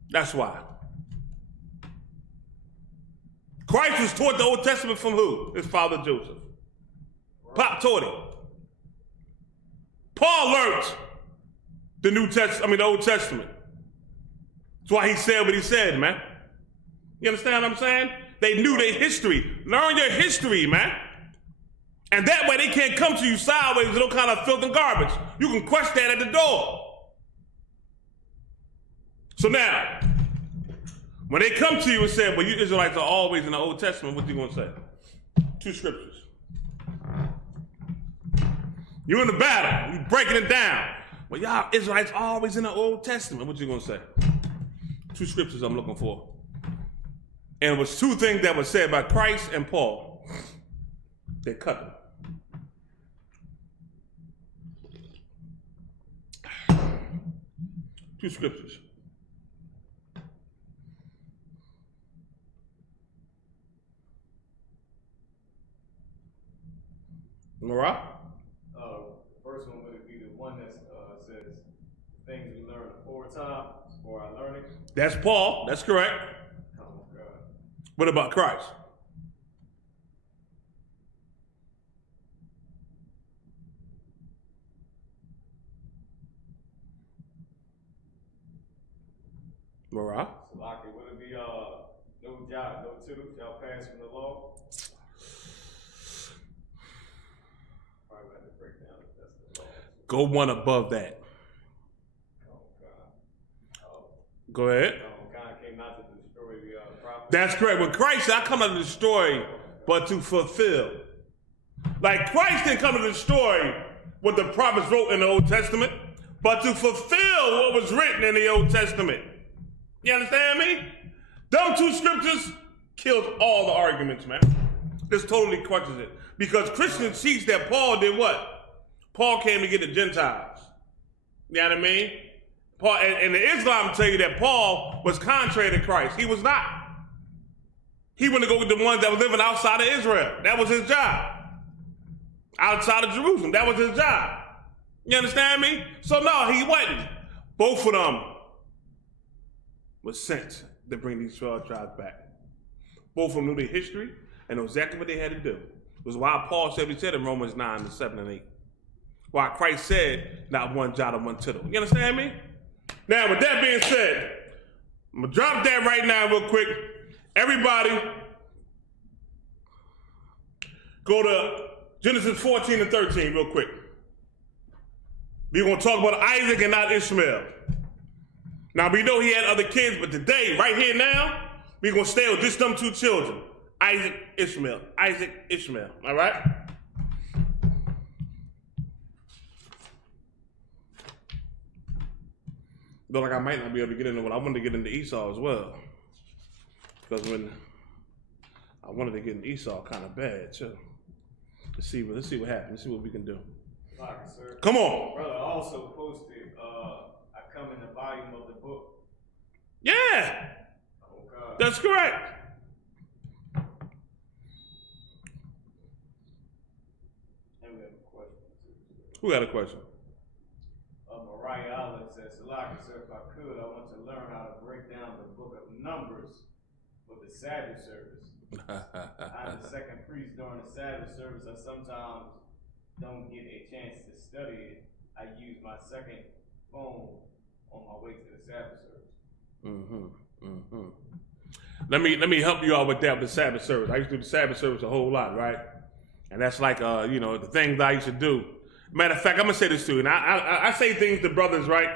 That's why. Christ was taught the Old Testament from who? His father Joseph. Pop taught him. Paul learned the the Old Testament. That's why he said what he said, man. You understand what I'm saying? They knew their history. Learn your history, man. And that way they can't come to you sideways with no kind of filth and garbage. You can question that at the door. So now, when they come to you and say, well, you Israelites are always in the Old Testament, what you going to say? 2 scriptures. You're in the battle. You breaking it down. Well, y'all Israelites always in the Old Testament. What you going to say? 2 scriptures I'm looking for. And it was 2 things that were said by Christ and Paul. They cut them. 2 scriptures. Mara? The first one would be the one that says things we learned aforetime for our learning. That's Paul. That's correct. Oh, God. What about Christ? Mara? Salaki, would it be no jot, no tittle shall pass from the law? Probably have to break down if that's the law. Go one above that. Oh, God. Go ahead. God came not to destroy the prophets. That's correct. When Christ said, I come not to destroy, but to fulfill. Like Christ didn't come to destroy what the prophets wrote in the Old Testament, but to fulfill what was written in the Old Testament. You understand me? Them 2 scriptures killed all the arguments, man. This totally questions it. Because Christians teach that Paul did what? Paul came to get the Gentiles. You know what I mean? Paul, and the Islam tell you that Paul was contrary to Christ. He was not. He went to go with the ones that were living outside of Israel. That was his job. Outside of Jerusalem. That was his job. You understand me? So no, he wasn't. Both of them was sent to bring these 12 tribes back. Both of them knew their history and knew exactly what they had to do. It was why Paul said what he said in Romans 9, 7 and 8. Why Christ said, not one jot or one tittle. You understand me? Now, with that being said, I'm going to drop that right now real quick. Everybody, go to Genesis 14 and 13 real quick. We're going to talk about Isaac and not Ishmael. Now, we know he had other kids, but today, right here now, we're going to stay with just them 2 children. Isaac, Ishmael. Isaac, Ishmael. All right? Though, like, I might not be able to get into what I wanted to get into Esau as well. Because when I wanted to get into Esau kind of bad, too. Let's see what happens. Let's see what we can do. Right, sir. Come on. Brother also posted, I come in the volume of the book. Yeah. Oh, God. That's correct. And we have a question, too. Who got a question? Mariah Allen says, Salaki, sir, if I could, I want to learn how to break down the book of Numbers for the Sabbath service. I'm the second priest during the Sabbath service. I sometimes don't get a chance to study it. I use my second phone on my way to the Sabbath service. Let me help you out with that with the Sabbath service. I used to do the Sabbath service a whole lot, right? And that's like the things I used to do. Matter of fact, I'm gonna say this to you. And I say things to brothers, right,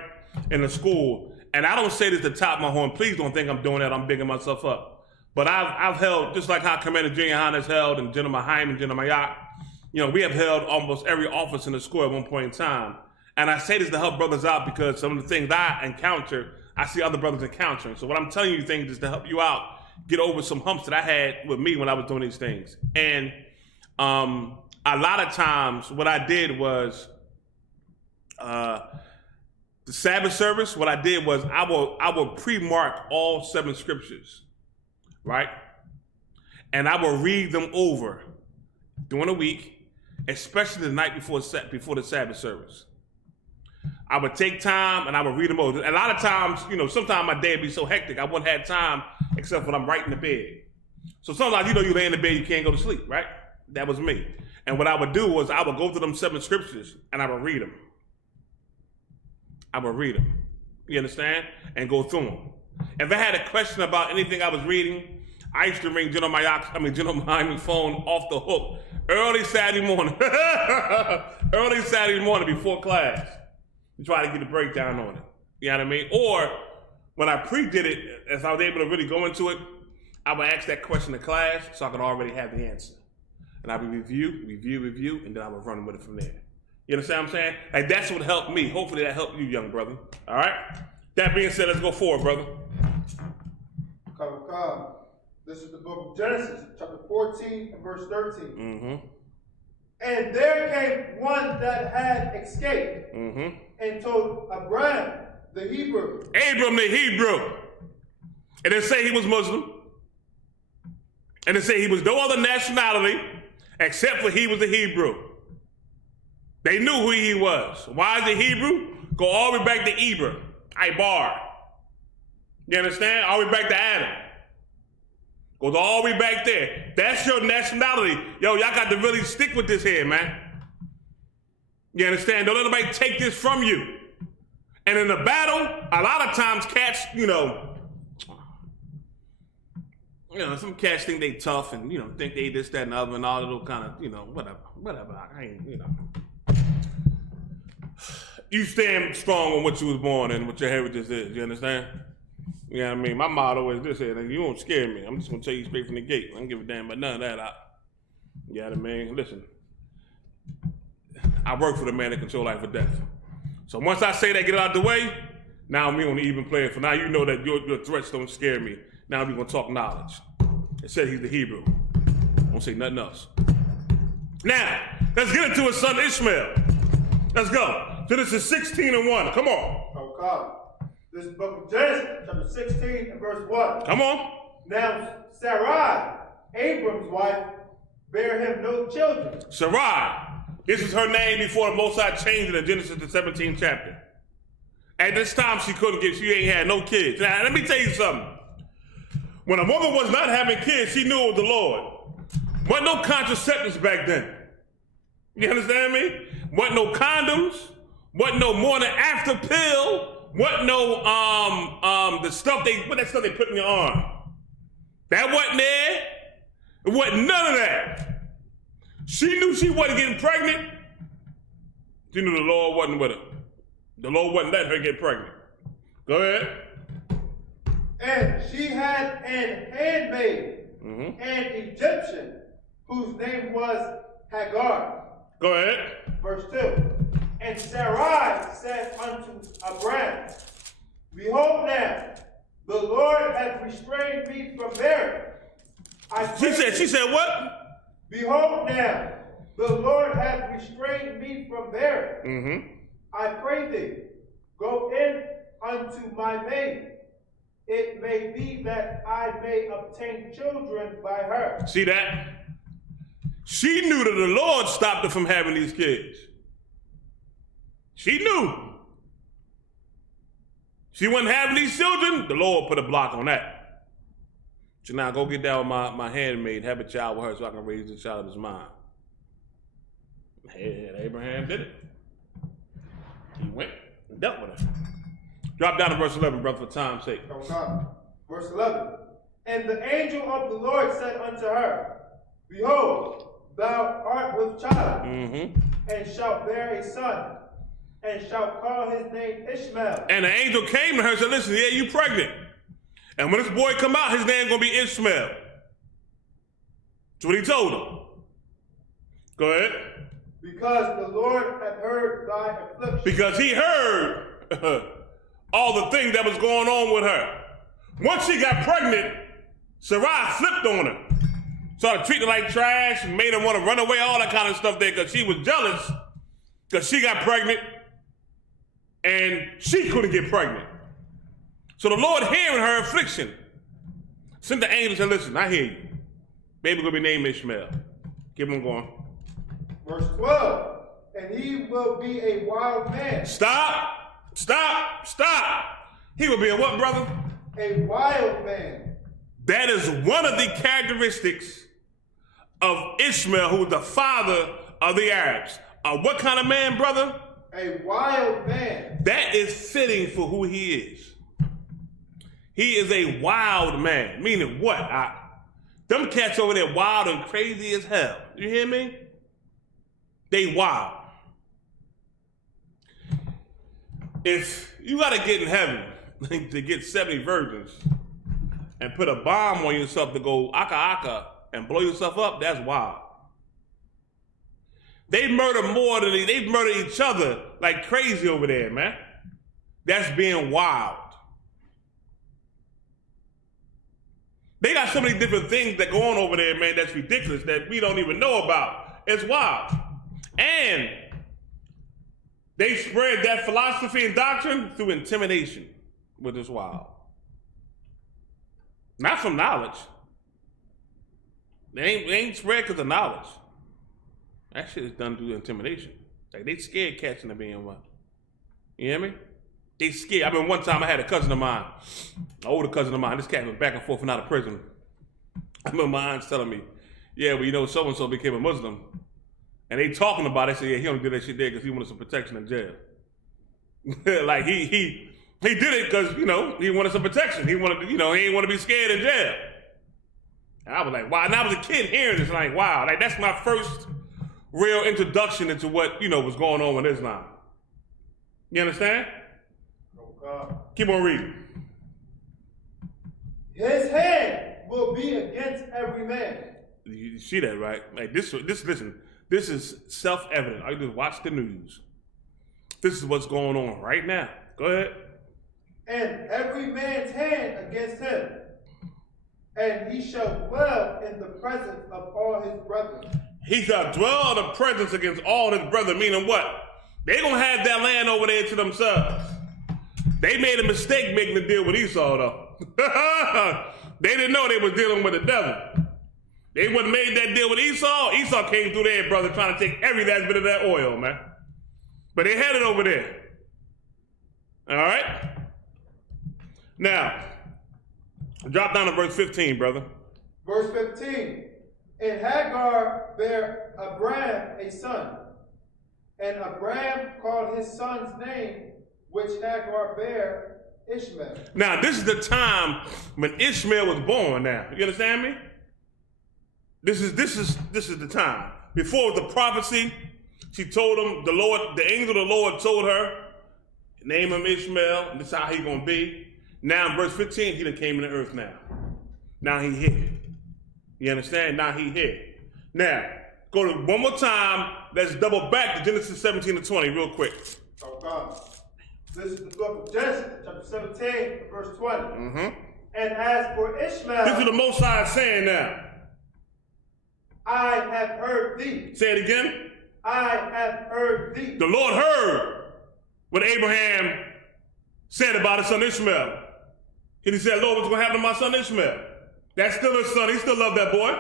in the school, and I don't say this to top my horn. Please don't think I'm doing that. I'm bigging myself up. But I've held, just like how Commander GEN.YAHANNA has held, and General Hyman and General Mayat, we have held almost every office in the school at one point in time. And I say this to help brothers out because some of the things I encounter, I see other brothers encountering. So what I'm telling you things is to help you out get over some humps that I had with me when I was doing these things. And a lot of times what I did was the Sabbath service, what I did was I will pre-mark all 7 scriptures, right? And I will read them over during the week, especially the night before the Sabbath service. I would take time and I would read them over. A lot of times, you know, sometimes my day would be so hectic, I wouldn't have time except when I'm right in the bed. So sometimes, you know, you lay in the bed, you can't go to sleep, right? That was me. And what I would do was I would go to them 7 scriptures and I would read them. I would read them. You understand? And go through them. If I had a question about anything I was reading, I used to ring General Miami's phone off the hook early Saturday morning. Early Saturday morning before class. To try to get a breakdown on it. You know what I mean? Or when I pre-did it, as I was able to really go into it, I would ask that question in class so I could already have the answer. And I would review, and then I would run with it from there. You understand what I'm saying? Like, that's what helped me. Hopefully that helped you, young brother. All right? That being said, let's go forward, brother. Come. This is the book of Genesis, chapter 14 and verse 13. Mm-hmm. And there came one that had escaped and told Abram the Hebrew. Abram the Hebrew. And they say he was Muslim. And they say he was no other nationality except for he was a Hebrew. They knew who he was. Why is he Hebrew? Go all the way back to Eber, Ibar. You understand? All the way back to Adam. Goes all the way back there. That's your nationality. Yo, y'all got to really stick with this here, man. You understand? Don't let nobody take this from you. And in the battle, a lot of times cats, you know, some cats think they tough and, you know, think they this, that, and the other, and all little kind of, you know, whatever. I ain't, you know. You stand strong on what you was born and what your heritage is. You understand? You know what I mean? My motto is this here, you won't scare me. I'm just going to tell you straight from the gate. I don't give a damn about none of that. You know what I mean? Listen, I work for the man that control life or death. So once I say that, get it out the way, now I'm on the even playing field. Now you know that your threats don't scare me. Now we're going to talk knowledge. It said he's the Hebrew. I won't say nothing else. Now, let's get into his son Ishmael. Let's go. Genesis 16 and 1. Come on. Oh, God. This is the book of Genesis, chapter 16 and verse 1. Come on. Now Sarai, Abram's wife, bare him no children. Sarai. This is her name before the Most High changed it in Genesis the 17th chapter. At this time, she ain't had no kids. Now, let me tell you something. When a woman was not having kids, she knew it was the Lord. Wasn't no contraceptives back then. You understand me? Wasn't no condoms. Wasn't no morning after pill. Wasn't no the stuff they put in your arm. That wasn't there. It wasn't none of that. She knew she wasn't getting pregnant. She knew the Lord wasn't with her. The Lord wasn't letting her get pregnant. Go ahead. And she had an handmaid, an Egyptian, whose name was Hagar. Go ahead. Verse 2. And Sarai said unto Abram, Behold now, the Lord hath restrained me from bearing. She said what? Behold now, the Lord hath restrained me from bearing. I pray thee, go in unto my maid. It may be that I may obtain children by her. See that? She knew that the Lord stopped her from having these kids. She knew. She wasn't having these children. The Lord put a block on that. So now go get down with my handmaid, have a child with her so I can raise the child of his mind. Hey, Abraham did it. He went and dealt with her. Drop down to verse 11, brother, for time's sake. Oh, God. Verse 11. And the angel of the Lord said unto her, Behold, thou art with child, and shalt bear a son, and shalt call his name Ishmael. And the angel came to her and said, listen, yeah, you pregnant. And when this boy come out, his name going to be Ishmael. That's what he told her. Go ahead. Because the Lord hath heard thy affliction. Because he heard all the things that was going on with her. Once she got pregnant, Sarai flipped on her. Started treating her like trash, made her want to run away, all that kind of stuff there, because she was jealous, because she got pregnant, and she couldn't get pregnant. So the Lord, hearing her affliction, sent the angel and said, listen, I hear you. Baby gonna be named Ishmael. Keep on going. Verse 12, and he will be a wild man. Stop. He will be a what, brother? A wild man. That is one of the characteristics of Ishmael, who was the father of the Arabs. What kind of man, brother? A wild man. That is fitting for who he is. He is a wild man. Meaning what? Them cats over there wild and crazy as hell. You hear me? They wild. If you gotta get in heaven to get 70 virgins and put a bomb on yourself to go aka and blow yourself up, that's wild. They murder more than they murder each other like crazy over there, man. That's being wild. They got so many different things that go on over there, man, that's ridiculous, that we don't even know about. It's wild. And they spread that philosophy and doctrine through intimidation, which is wild. Not from knowledge. They ain't spread because of knowledge. That shit is done through intimidation. Like, they scared cats into being one. You hear me? They scared. I mean, one time I had a cousin of mine, an older cousin of mine. This cat went back and forth and out of prison. I remember my aunt's telling me, yeah, well, you know, so-and-so became a Muslim. And they talking about it. They said, yeah, he only did that shit there because he wanted some protection in jail. Like, he did it because, you know, he wanted some protection. He wanted, you know, he didn't want to be scared in jail. And I was like, wow. And I was a kid hearing this, like, wow. Like, that's my first real introduction into what, you know, was going on with Islam. You understand? Keep on reading. His hand will be against every man. You see that, right? Like, listen, this is self-evident. I just watch the news. This is what's going on right now. Go ahead. And every man's hand against him, and he shall dwell in the presence of all his brethren. He shall dwell in the presence against all his brethren, meaning what? They gonna have that land over there to themselves. They made a mistake making the deal with Esau, though. They didn't know they was dealing with the devil. They wouldn't made that deal with Esau. Esau came through there, brother, trying to take every last bit of that oil, man. But they had it over there. All right? Now, drop down to verse 15, brother. Verse 15. And Hagar bare Abram a son, and Abram called his son's name, which Hagar bare, Ishmael. Now, this is the time when Ishmael was born now. You understand me? This is the time. Before the prophecy, she told him, the angel of the Lord told her, name him Ishmael, and this is how he gonna be. Now in verse 15, he done came in the earth now. Now he here. You understand? Now he here. Now, go to one more time. Let's double back to Genesis 17 to 20 real quick. Okay. This is the book of Genesis, chapter 17, verse 20. Mm-hmm. And as for Ishmael, this is the Most High saying now. I have heard thee. Say it again. I have heard thee. The Lord heard what Abraham said about his son Ishmael. And he said, Lord, what's going to happen to my son Ishmael? That's still his son. He still loved that boy.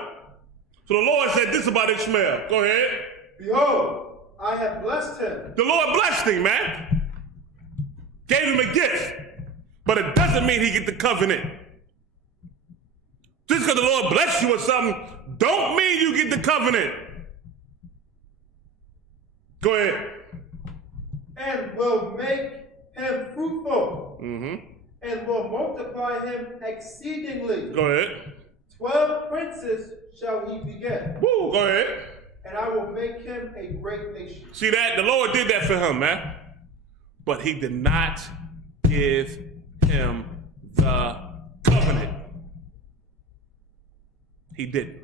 So the Lord said this about Ishmael. Go ahead. Behold, I have blessed him. The Lord blessed him, man. Gave him a gift. But it doesn't mean he get the covenant. Just because the Lord bless you with something, don't mean you get the covenant. Go ahead. And will make him fruitful. Mm-hmm. And will multiply him exceedingly. Go ahead. 12 princes shall he beget. Woo, go ahead. And I will make him a great nation. See that? The Lord did that for him, man. But he did not give him the covenant. He didn't.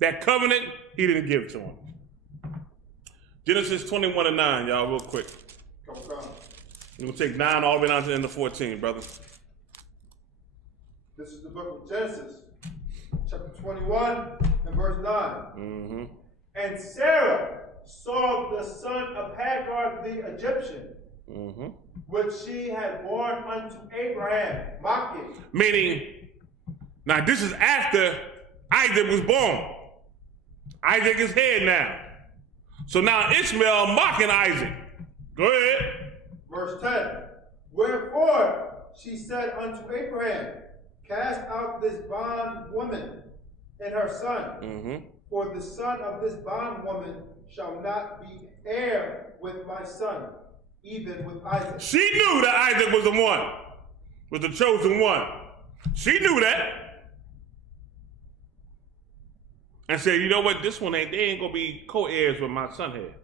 That covenant, he didn't give to him. Genesis 21 and 9, y'all, real quick. Come. We're going to take 9 all the way down to the end of 14, brother. This is the book of Genesis, chapter 21 and verse 9. Mm-hmm. And Sarah saw the son of Hagar the Egyptian, Mm-hmm. which she had born unto Abraham, mocking. Meaning, now this is after Isaac was born. Isaac is head now. So now Ishmael mocking Isaac. Go ahead. Verse 10. Wherefore she said unto Abraham, cast out this bondwoman and her son, Mm-hmm. for the son of this bondwoman shall not be heir with my son, even with Isaac. She knew that Isaac was the one, was the chosen one. She knew that. And said, you know what, this one they ain't gonna be co-heirs with my son here.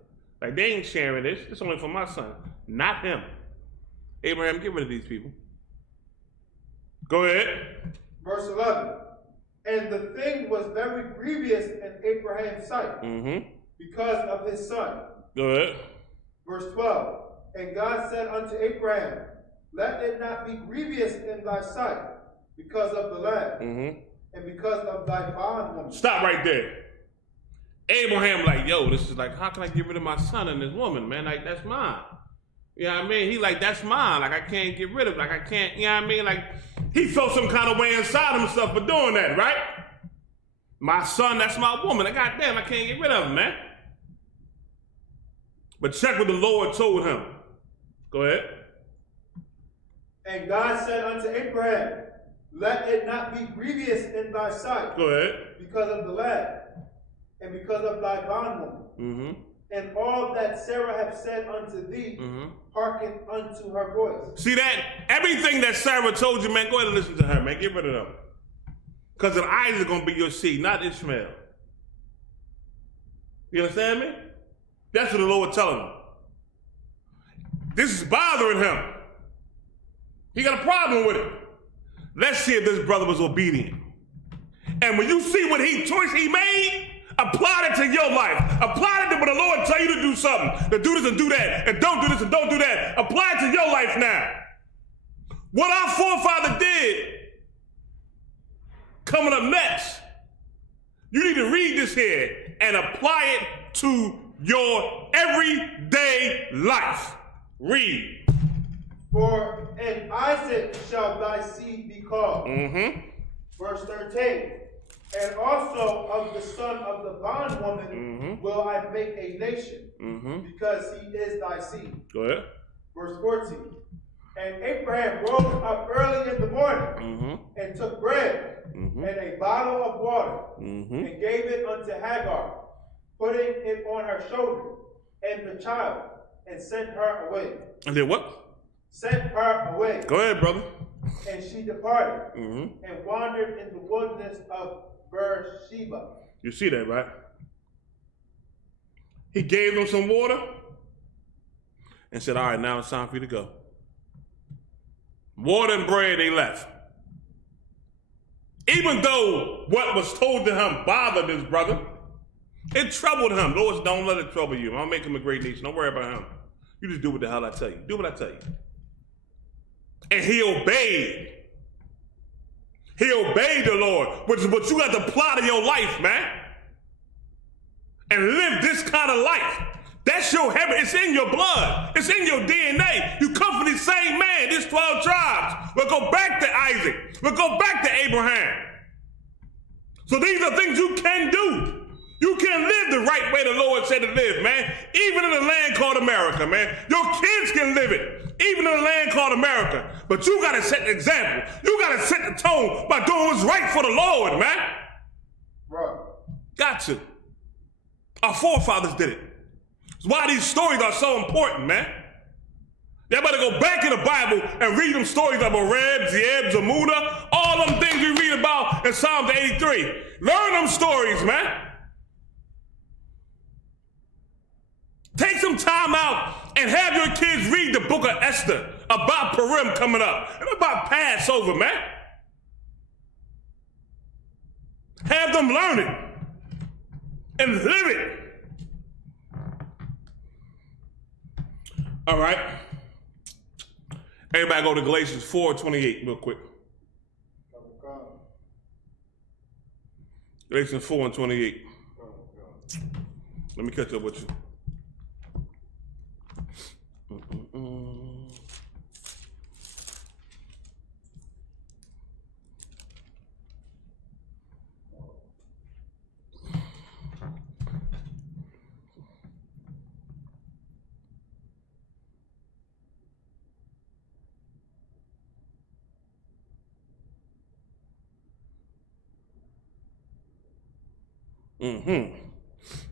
Like they ain't sharing this. It's only for my son, not him. Abraham, get rid of these people. Go ahead. Verse 11. And the thing was very grievous in Abraham's sight, Mm-hmm. because of his son. Go ahead. Verse 12. And God said unto Abraham, let it not be grievous in thy sight, because of the lad, Mm-hmm. and because of thy bondwoman. Stop right there. Abraham like, yo, this is like, how can I get rid of my son and this woman, man? Like, that's mine. You know what I mean? He like, that's mine. Like, I can't get rid of it. Like, I can't, you know what I mean? Like, he felt some kind of way inside himself for doing that, right? My son, that's my woman. Like, goddamn, I can't get rid of him, man. But check what the Lord told him. Go ahead. And God said unto Abraham, let it not be grievous in thy sight, Go ahead. because of the lad, and because of thy bondwoman. Mm-hmm. And all that Sarah hath said unto thee, Mm-hmm. hearken unto her voice. See that? Everything that Sarah told you, man, go ahead and listen to her, man. Get rid of them. Because of Isaac going to be your seed, not Ishmael. You understand me? That's what the Lord telling him. This is bothering him. He got a problem with it. Let's see if this brother was obedient. And when you see what choice he made, apply it to your life. Apply it to when the Lord tell you to do something, to do this and do that, and don't do this and don't do that. Apply it to your life now. What our forefather did, coming up next, you need to read this here and apply it to your everyday life. Read. For in Isaac shall thy seed be called. Mm-hmm. Verse 13. And also of the son of the bondwoman will I make a nation, because he is thy seed. Go ahead. Verse 14. And Abraham rose up early in the morning and took bread and a bottle of water and gave it unto Hagar, putting it on her shoulder and the child, and sent her away. And then what? Sent her away. Go ahead, brother. And she departed and wandered in the wilderness of Beersheba. You see that, right? He gave them some water and said, all right, now it's time for you to go. Water and bread, they left. Even though what was told to him bothered his brother, it troubled him. Lord, don't let it trouble you. I'll make him a great nation. Don't worry about him. You just do what the hell I tell you. Do what I tell you. And he obeyed. He obeyed the Lord, which is what you got to apply to your life, man. And live this kind of life. That's your heaven. It's in your blood. It's in your DNA. You come from the same man, these 12 tribes. We'll go back to Isaac. We'll go back to Abraham. So these are things you can do. You can live the right way the Lord said to live, man. Even in a land called America, man. Your kids can live it, even in a land called America. But you got to set the example. You got to set the tone by doing what's right for the Lord, man. Right. Got to. Our forefathers did it. That's why these stories are so important, man. You better go back in the Bible and read them stories of Oreb, Zeeb, Zamuna, all them things we read about in Psalms 83. Learn them stories, man. Take some time out and have your kids read the book of Esther about Purim coming up and about Passover, man. Have them learn it and live it. All right. Everybody go to Galatians 4:28 real quick. Galatians 4 and 28. Let me catch up with you.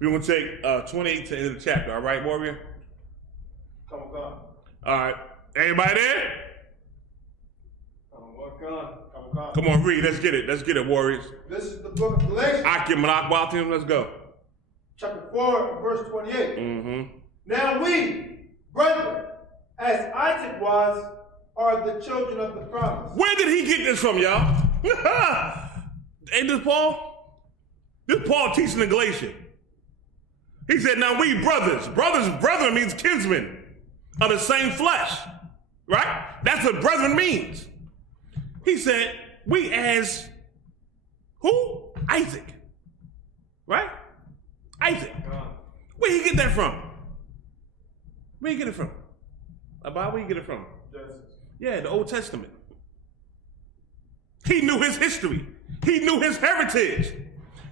We're going to take 28 to the end of the chapter, all right, warrior? Come on. All right. Everybody there? Come on, read. Let's get it. Let's get it, warriors. This is the book of Galatians. Let's go. Chapter 4, verse 28. Now we, brethren, as Isaac was, are the children of the promise. Where did he get this from, y'all? Ain't this Paul? This Paul teaching the Galatians. He said, now we brethren means kinsmen of the same flesh, right? That's what brethren means. He said, we as who? Isaac, right? Isaac. Where he get that from? Where he get it from? About where he get it from? Yeah, the Old Testament. He knew his history. He knew his heritage.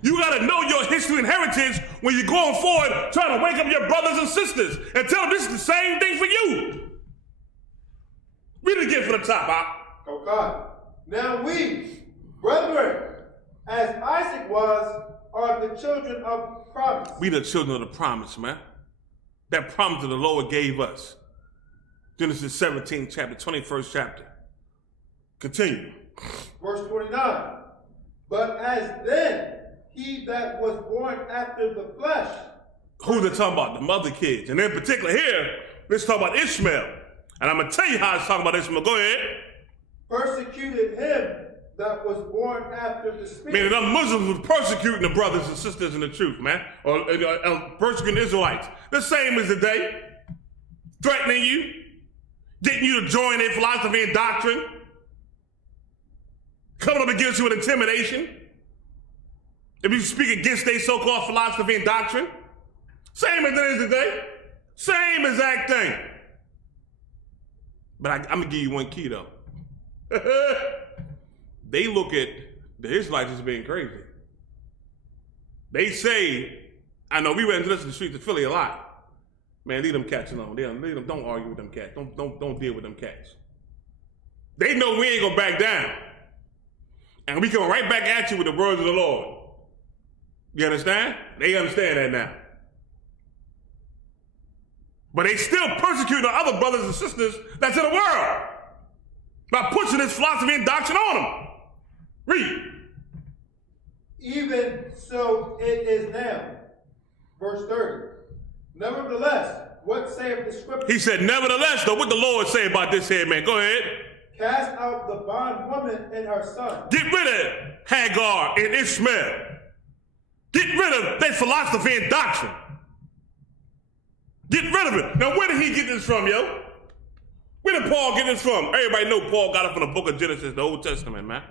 You got to know your history and heritage when you're going forward trying to wake up your brothers and sisters and tell them this is the same thing for you. Read it again for the top, Oh God. Now we, brethren, as Isaac was, are the children of promise. We the children of the promise, man. That promise that the Lord gave us. Genesis 17 chapter, 21st chapter. Continue. Verse 29. But as then, he that was born after the flesh. Who's they talking about? The mother kids. And in particular here, let's talk about Ishmael. And I'm going to tell you how it's talking about Ishmael. Go ahead. Persecuted him that was born after the spirit. Meaning the Muslims was persecuting the brothers and sisters in the truth, man. Or persecuting Israelites. The same as today. Threatening you. Getting you to join their philosophy and doctrine. Coming up against you with intimidation. If you speak against their so-called philosophy and doctrine, same as it is today. Same exact thing. But I'm going to give you one key, though. They look at the Israelites as being crazy. They say, I know we went into the streets of Philly a lot. Man, leave them cats alone. Don't argue with them cats. Don't deal with them cats. They know we ain't going to back down. And we come right back at you with the words of the Lord. You understand? They understand that now. But they still persecute our other brothers and sisters that's in the world by pushing this philosophy and doctrine on them. Read. Even so it is now. Verse 30. Nevertheless, what saith the scripture? He said, nevertheless, though, what the Lord say about this here, man? Go ahead. Cast out the bondwoman and her son. Get rid of Hagar and Ishmael. Get rid of their philosophy and doctrine. Get rid of it. Now, where did he get this from, yo? Where did Paul get this from? Everybody know Paul got it from the book of Genesis, the Old Testament, man.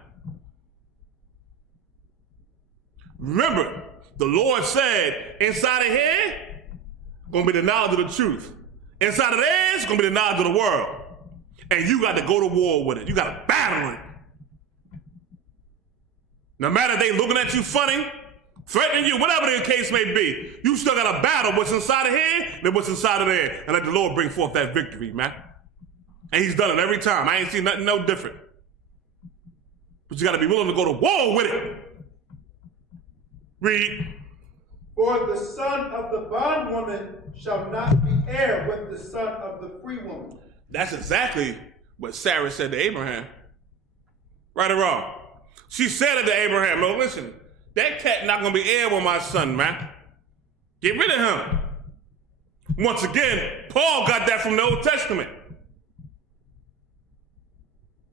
Remember, the Lord said, inside of here, going to be the knowledge of the truth. Inside of there, it's going to be the knowledge of the world. And you got to go to war with it. You got to battle it. No matter they looking at you funny, threatening you, whatever the case may be, you still got to battle what's inside of here and what's inside of there. And let the Lord bring forth that victory, man. And he's done it every time. I ain't seen nothing no different. But you got to be willing to go to war with it. Read. For the son of the bondwoman shall not be heir with the son of the free woman. That's exactly what Sarah said to Abraham. Right or wrong? She said it to Abraham, no, listen, that cat not going to be heir with my son, man. Get rid of him. Once again, Paul got that from the Old Testament.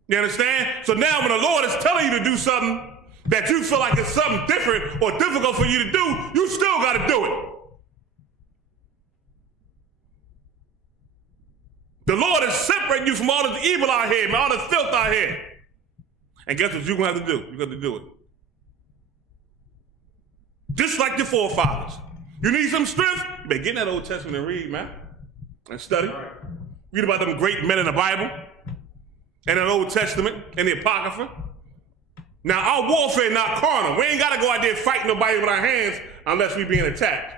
You understand? So now when the Lord is telling you to do something that you feel like it's something different or difficult for you to do, you still got to do it. The Lord is separating you from all this evil out here, man, all this filth out here. And guess what you're going to have to do? You're going to do it. Just like your forefathers. You need some strength? You better get in that Old Testament and read, man. And study. Read about them great men in the Bible and in the Old Testament and the Apocrypha. Now, our warfare not carnal. We ain't got to go out there fighting nobody with our hands unless we being attacked.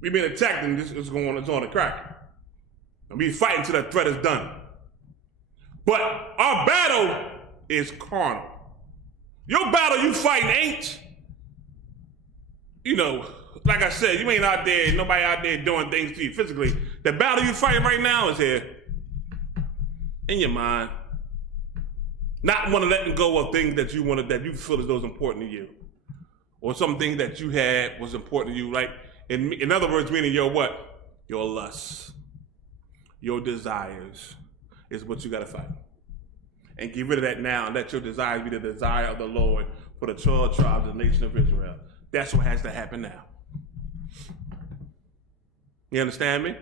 We being attacked and it's on the crack. And we fighting till that threat is done. But our battle is carnal. Your battle you fighting ain't, like I said, you ain't out there, nobody out there doing things to you physically. The battle you fighting right now is here. In your mind. Not want to letting go of things that you wanted, that you feel as though is important to you. Or something that you had was important to you. Like, in other words, meaning your what? Your lusts. Your desires is what you got to fight. And get rid of that now and let your desires be the desire of the Lord for the 12 tribes of the nation of Israel. That's what has to happen now. You understand me?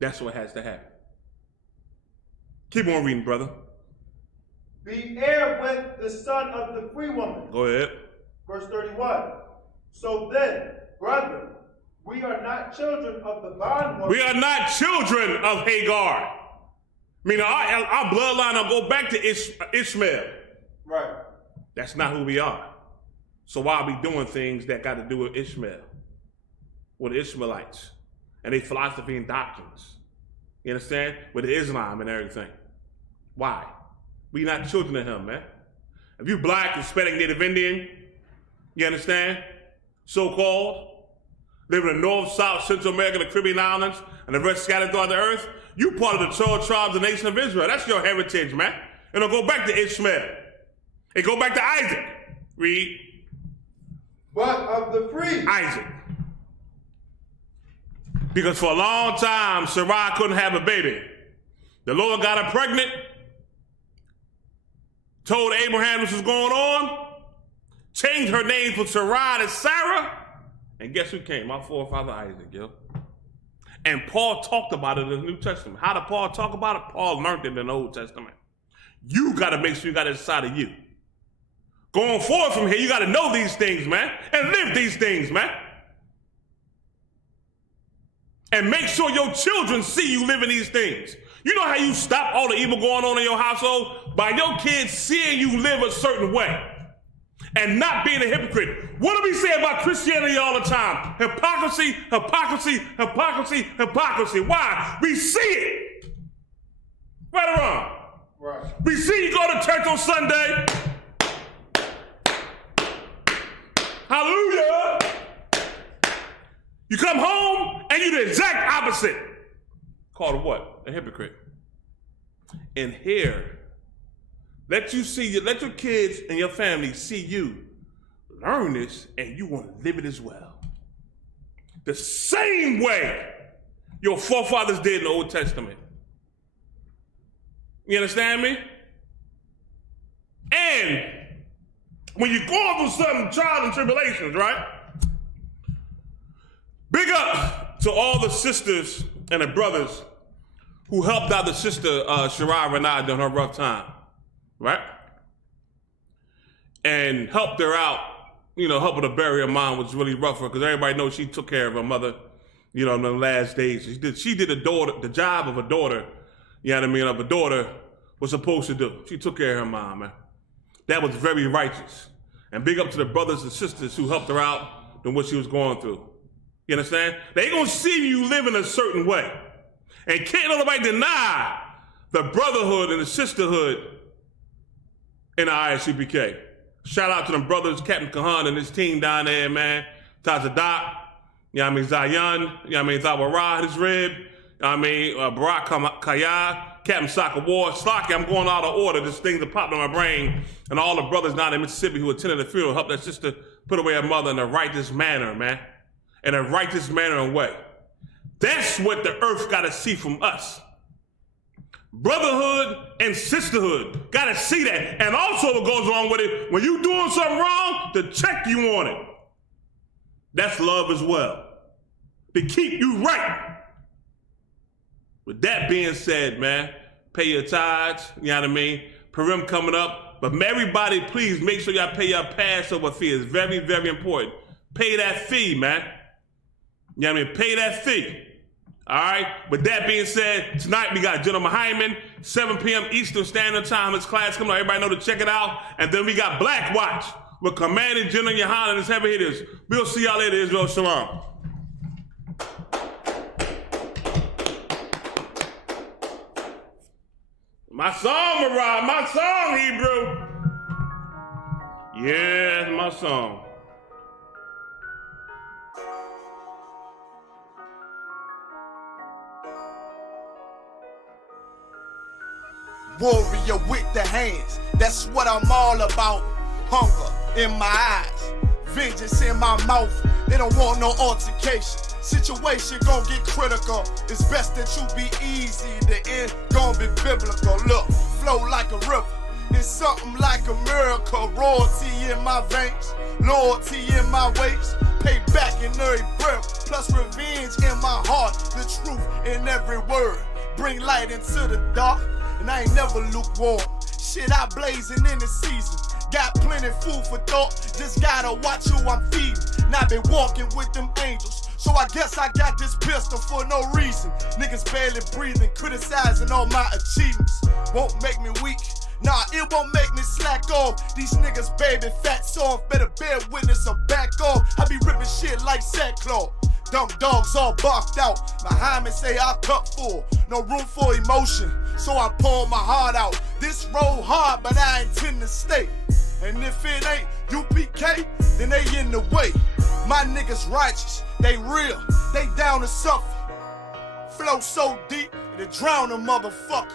That's what has to happen. Keep on reading, brother. Be heir with the son of the free woman. Go ahead. Verse 31. So then, brethren, we are not children of the bondwoman. We are not children of Hagar. Meaning our bloodline will go back to Ishmael. Right. That's not who we are. So why are we doing things that got to do with Ishmael? With the Ishmaelites and their philosophy and doctrines. You understand? With Islam and everything. Why? We not children of him, man. If you black, Hispanic, Native Indian, you understand? So-called, live in the North, South, Central America, the Caribbean islands, and the rest scattered throughout the earth, you part of the 12 tribes of the nation of Israel. That's your heritage, man. It'll go back to Ishmael. It go back to Isaac. Read. But of the free. Isaac. Because for a long time, Sarai couldn't have a baby. The Lord got her pregnant, told Abraham this was going on, changed her name from Sarai to Sarah, and guess who came? My forefather Isaac, yo. And Paul talked about it in the New Testament. How did Paul talk about it? Paul learned it in the Old Testament. You got to make sure you got it inside of you. Going forward from here, you got to know these things, man, and live these things, man. And make sure your children see you living these things. You know how you stop all the evil going on in your household? By your kids seeing you live a certain way and not being a hypocrite. What do we say about Christianity all the time? Hypocrisy, hypocrisy, hypocrisy, hypocrisy. Why? We see it. Right or wrong? Right. We see you go to church on Sunday. Hallelujah. You come home and you're the exact opposite. Called what? A hypocrite. And here, let your kids and your family see you learn this and you want to live it as well. The same way your forefathers did in the Old Testament. You understand me? And when you're going through some trials and tribulations, right? Big up to all the sisters and the brothers who helped out the sister Shirai Renai during her rough time, right? And helped her out, help her to bury her mom was really rough for her because everybody knows she took care of her mother, in the last days. She did the job of a daughter, of a daughter was supposed to do. She took care of her mom, man. That was very righteous. And big up to the brothers and sisters who helped her out than what she was going through. You understand? They gonna see you live in a certain way. And can't nobody deny the brotherhood and the sisterhood in the I.S.U.P.K. Shout out to them brothers, Captain Kahan and his team down there, man. Tazadak, Zayan, Zawara, his rib, Barak Kaya, Captain Saka War, Slocky. I'm going out of order. This thing that popped in my brain. And all the brothers down in Mississippi who attended the funeral helped that sister put away her mother in a righteous manner, man. In a righteous manner and way. That's what the earth got to see from us. Brotherhood and sisterhood. Got to see that. And also what goes along with it, when you doing something wrong, to check you on it. That's love as well. To keep you right. With that being said, man, pay your tithes, you know what I mean? Purim coming up. But everybody, please make sure y'all pay your Passover fee. It's very, very important. pay that fee, man. You know what I mean? Pay that fee. All right? With that being said, tonight we got Gentleman Hyman, 7 p.m. Eastern Standard Time. His class coming on. Everybody know to check it out. And then we got Black Watch with Commanding General Yohanna and his heavy hitters. We'll see y'all later. Israel Shalom. My song, Marah. My song, Hebrew. Yeah, it's my song. Warrior with the hands, that's what I'm all about. Hunger in my eyes, vengeance in my mouth. They don't want no altercation. Situation gon' get critical. It's best that you be easy. The end gon' be biblical. Look, flow like a river. It's something like a miracle. Royalty in my veins, loyalty in my ways. Pay back in every breath, plus revenge in my heart. The truth in every word. Bring light into the dark, and I ain't never lukewarm. Shit, I blazing in the season. Got plenty food for thought. Just gotta watch who I'm feeding. And I been walking with them angels. So I guess I got this pistol for no reason. Niggas barely breathing, criticizing all my achievements. Won't make me weak. Nah, it won't make me slack off. These niggas baby fat soft. Better bear witness or back off. I be ripping shit like sackcloth. Dumb dogs all barked out. My hymen say I cup full. No room for emotion, so I pour my heart out. This road hard, but I intend to stay. And if it ain't UPK, then they in the way. My niggas righteous, they real, they down to suffer. Flow so deep, it drown a motherfucker.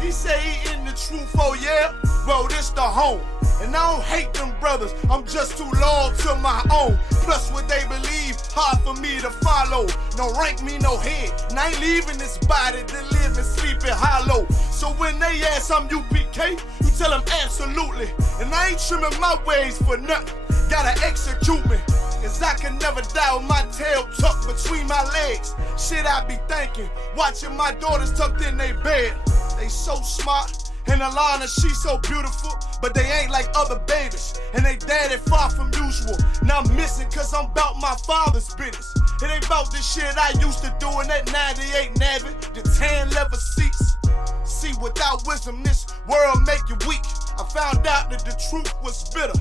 He say he in the truth, oh yeah? Well, this the home. And I don't hate them brothers, I'm just too loyal to my own. Plus what they believe, hard for me to follow. No rank me, no head, and I ain't leaving this body to live and sleep in hollow. So when they ask I'm UPK, you tell them absolutely. And I ain't trimming my ways for nothing, gotta execute me. Cause I can never die with my tail tucked between my legs. Shit I be thinking, watching my daughters tucked in their bed. They so smart, and Alana, she so beautiful, but they ain't like other babies, and they daddy far from usual. Now I'm missing cause I'm about my father's business. It ain't about this shit I used to do in that 98 Navy, the tan leather seats. See, without wisdom, this world make you weak. I found out that the truth was bitter,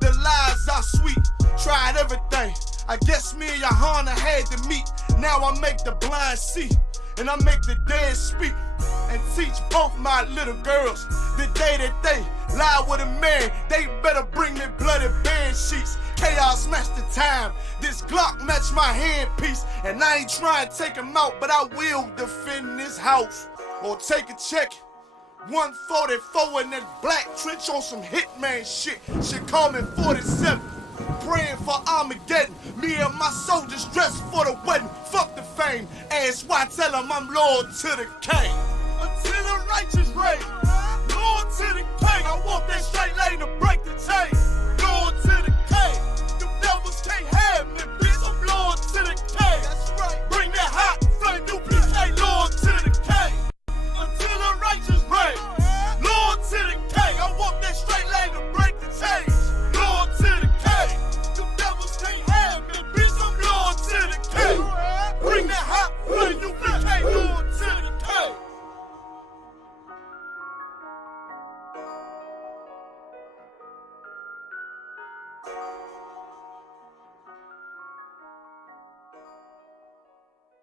the lies are sweet. Tried everything, I guess me and Yohanna had to meet. Now I make the blind see, and I make the dead speak. And teach both my little girls the day that they lie with a man, they better bring me bloody bed sheets. Chaos match the time, this Glock match my handpiece. And I ain't trying to take him out, but I will defend this house. Or take a check, 144 in that black trench on some hitman shit. Shit call me 47. Praying for Armageddon. Me and my soldiers dressed for the wedding. Fuck the fame. Ask why, tell them I'm loyal to the king. Until the righteous reign. Loyal to the king. I want that straight lane to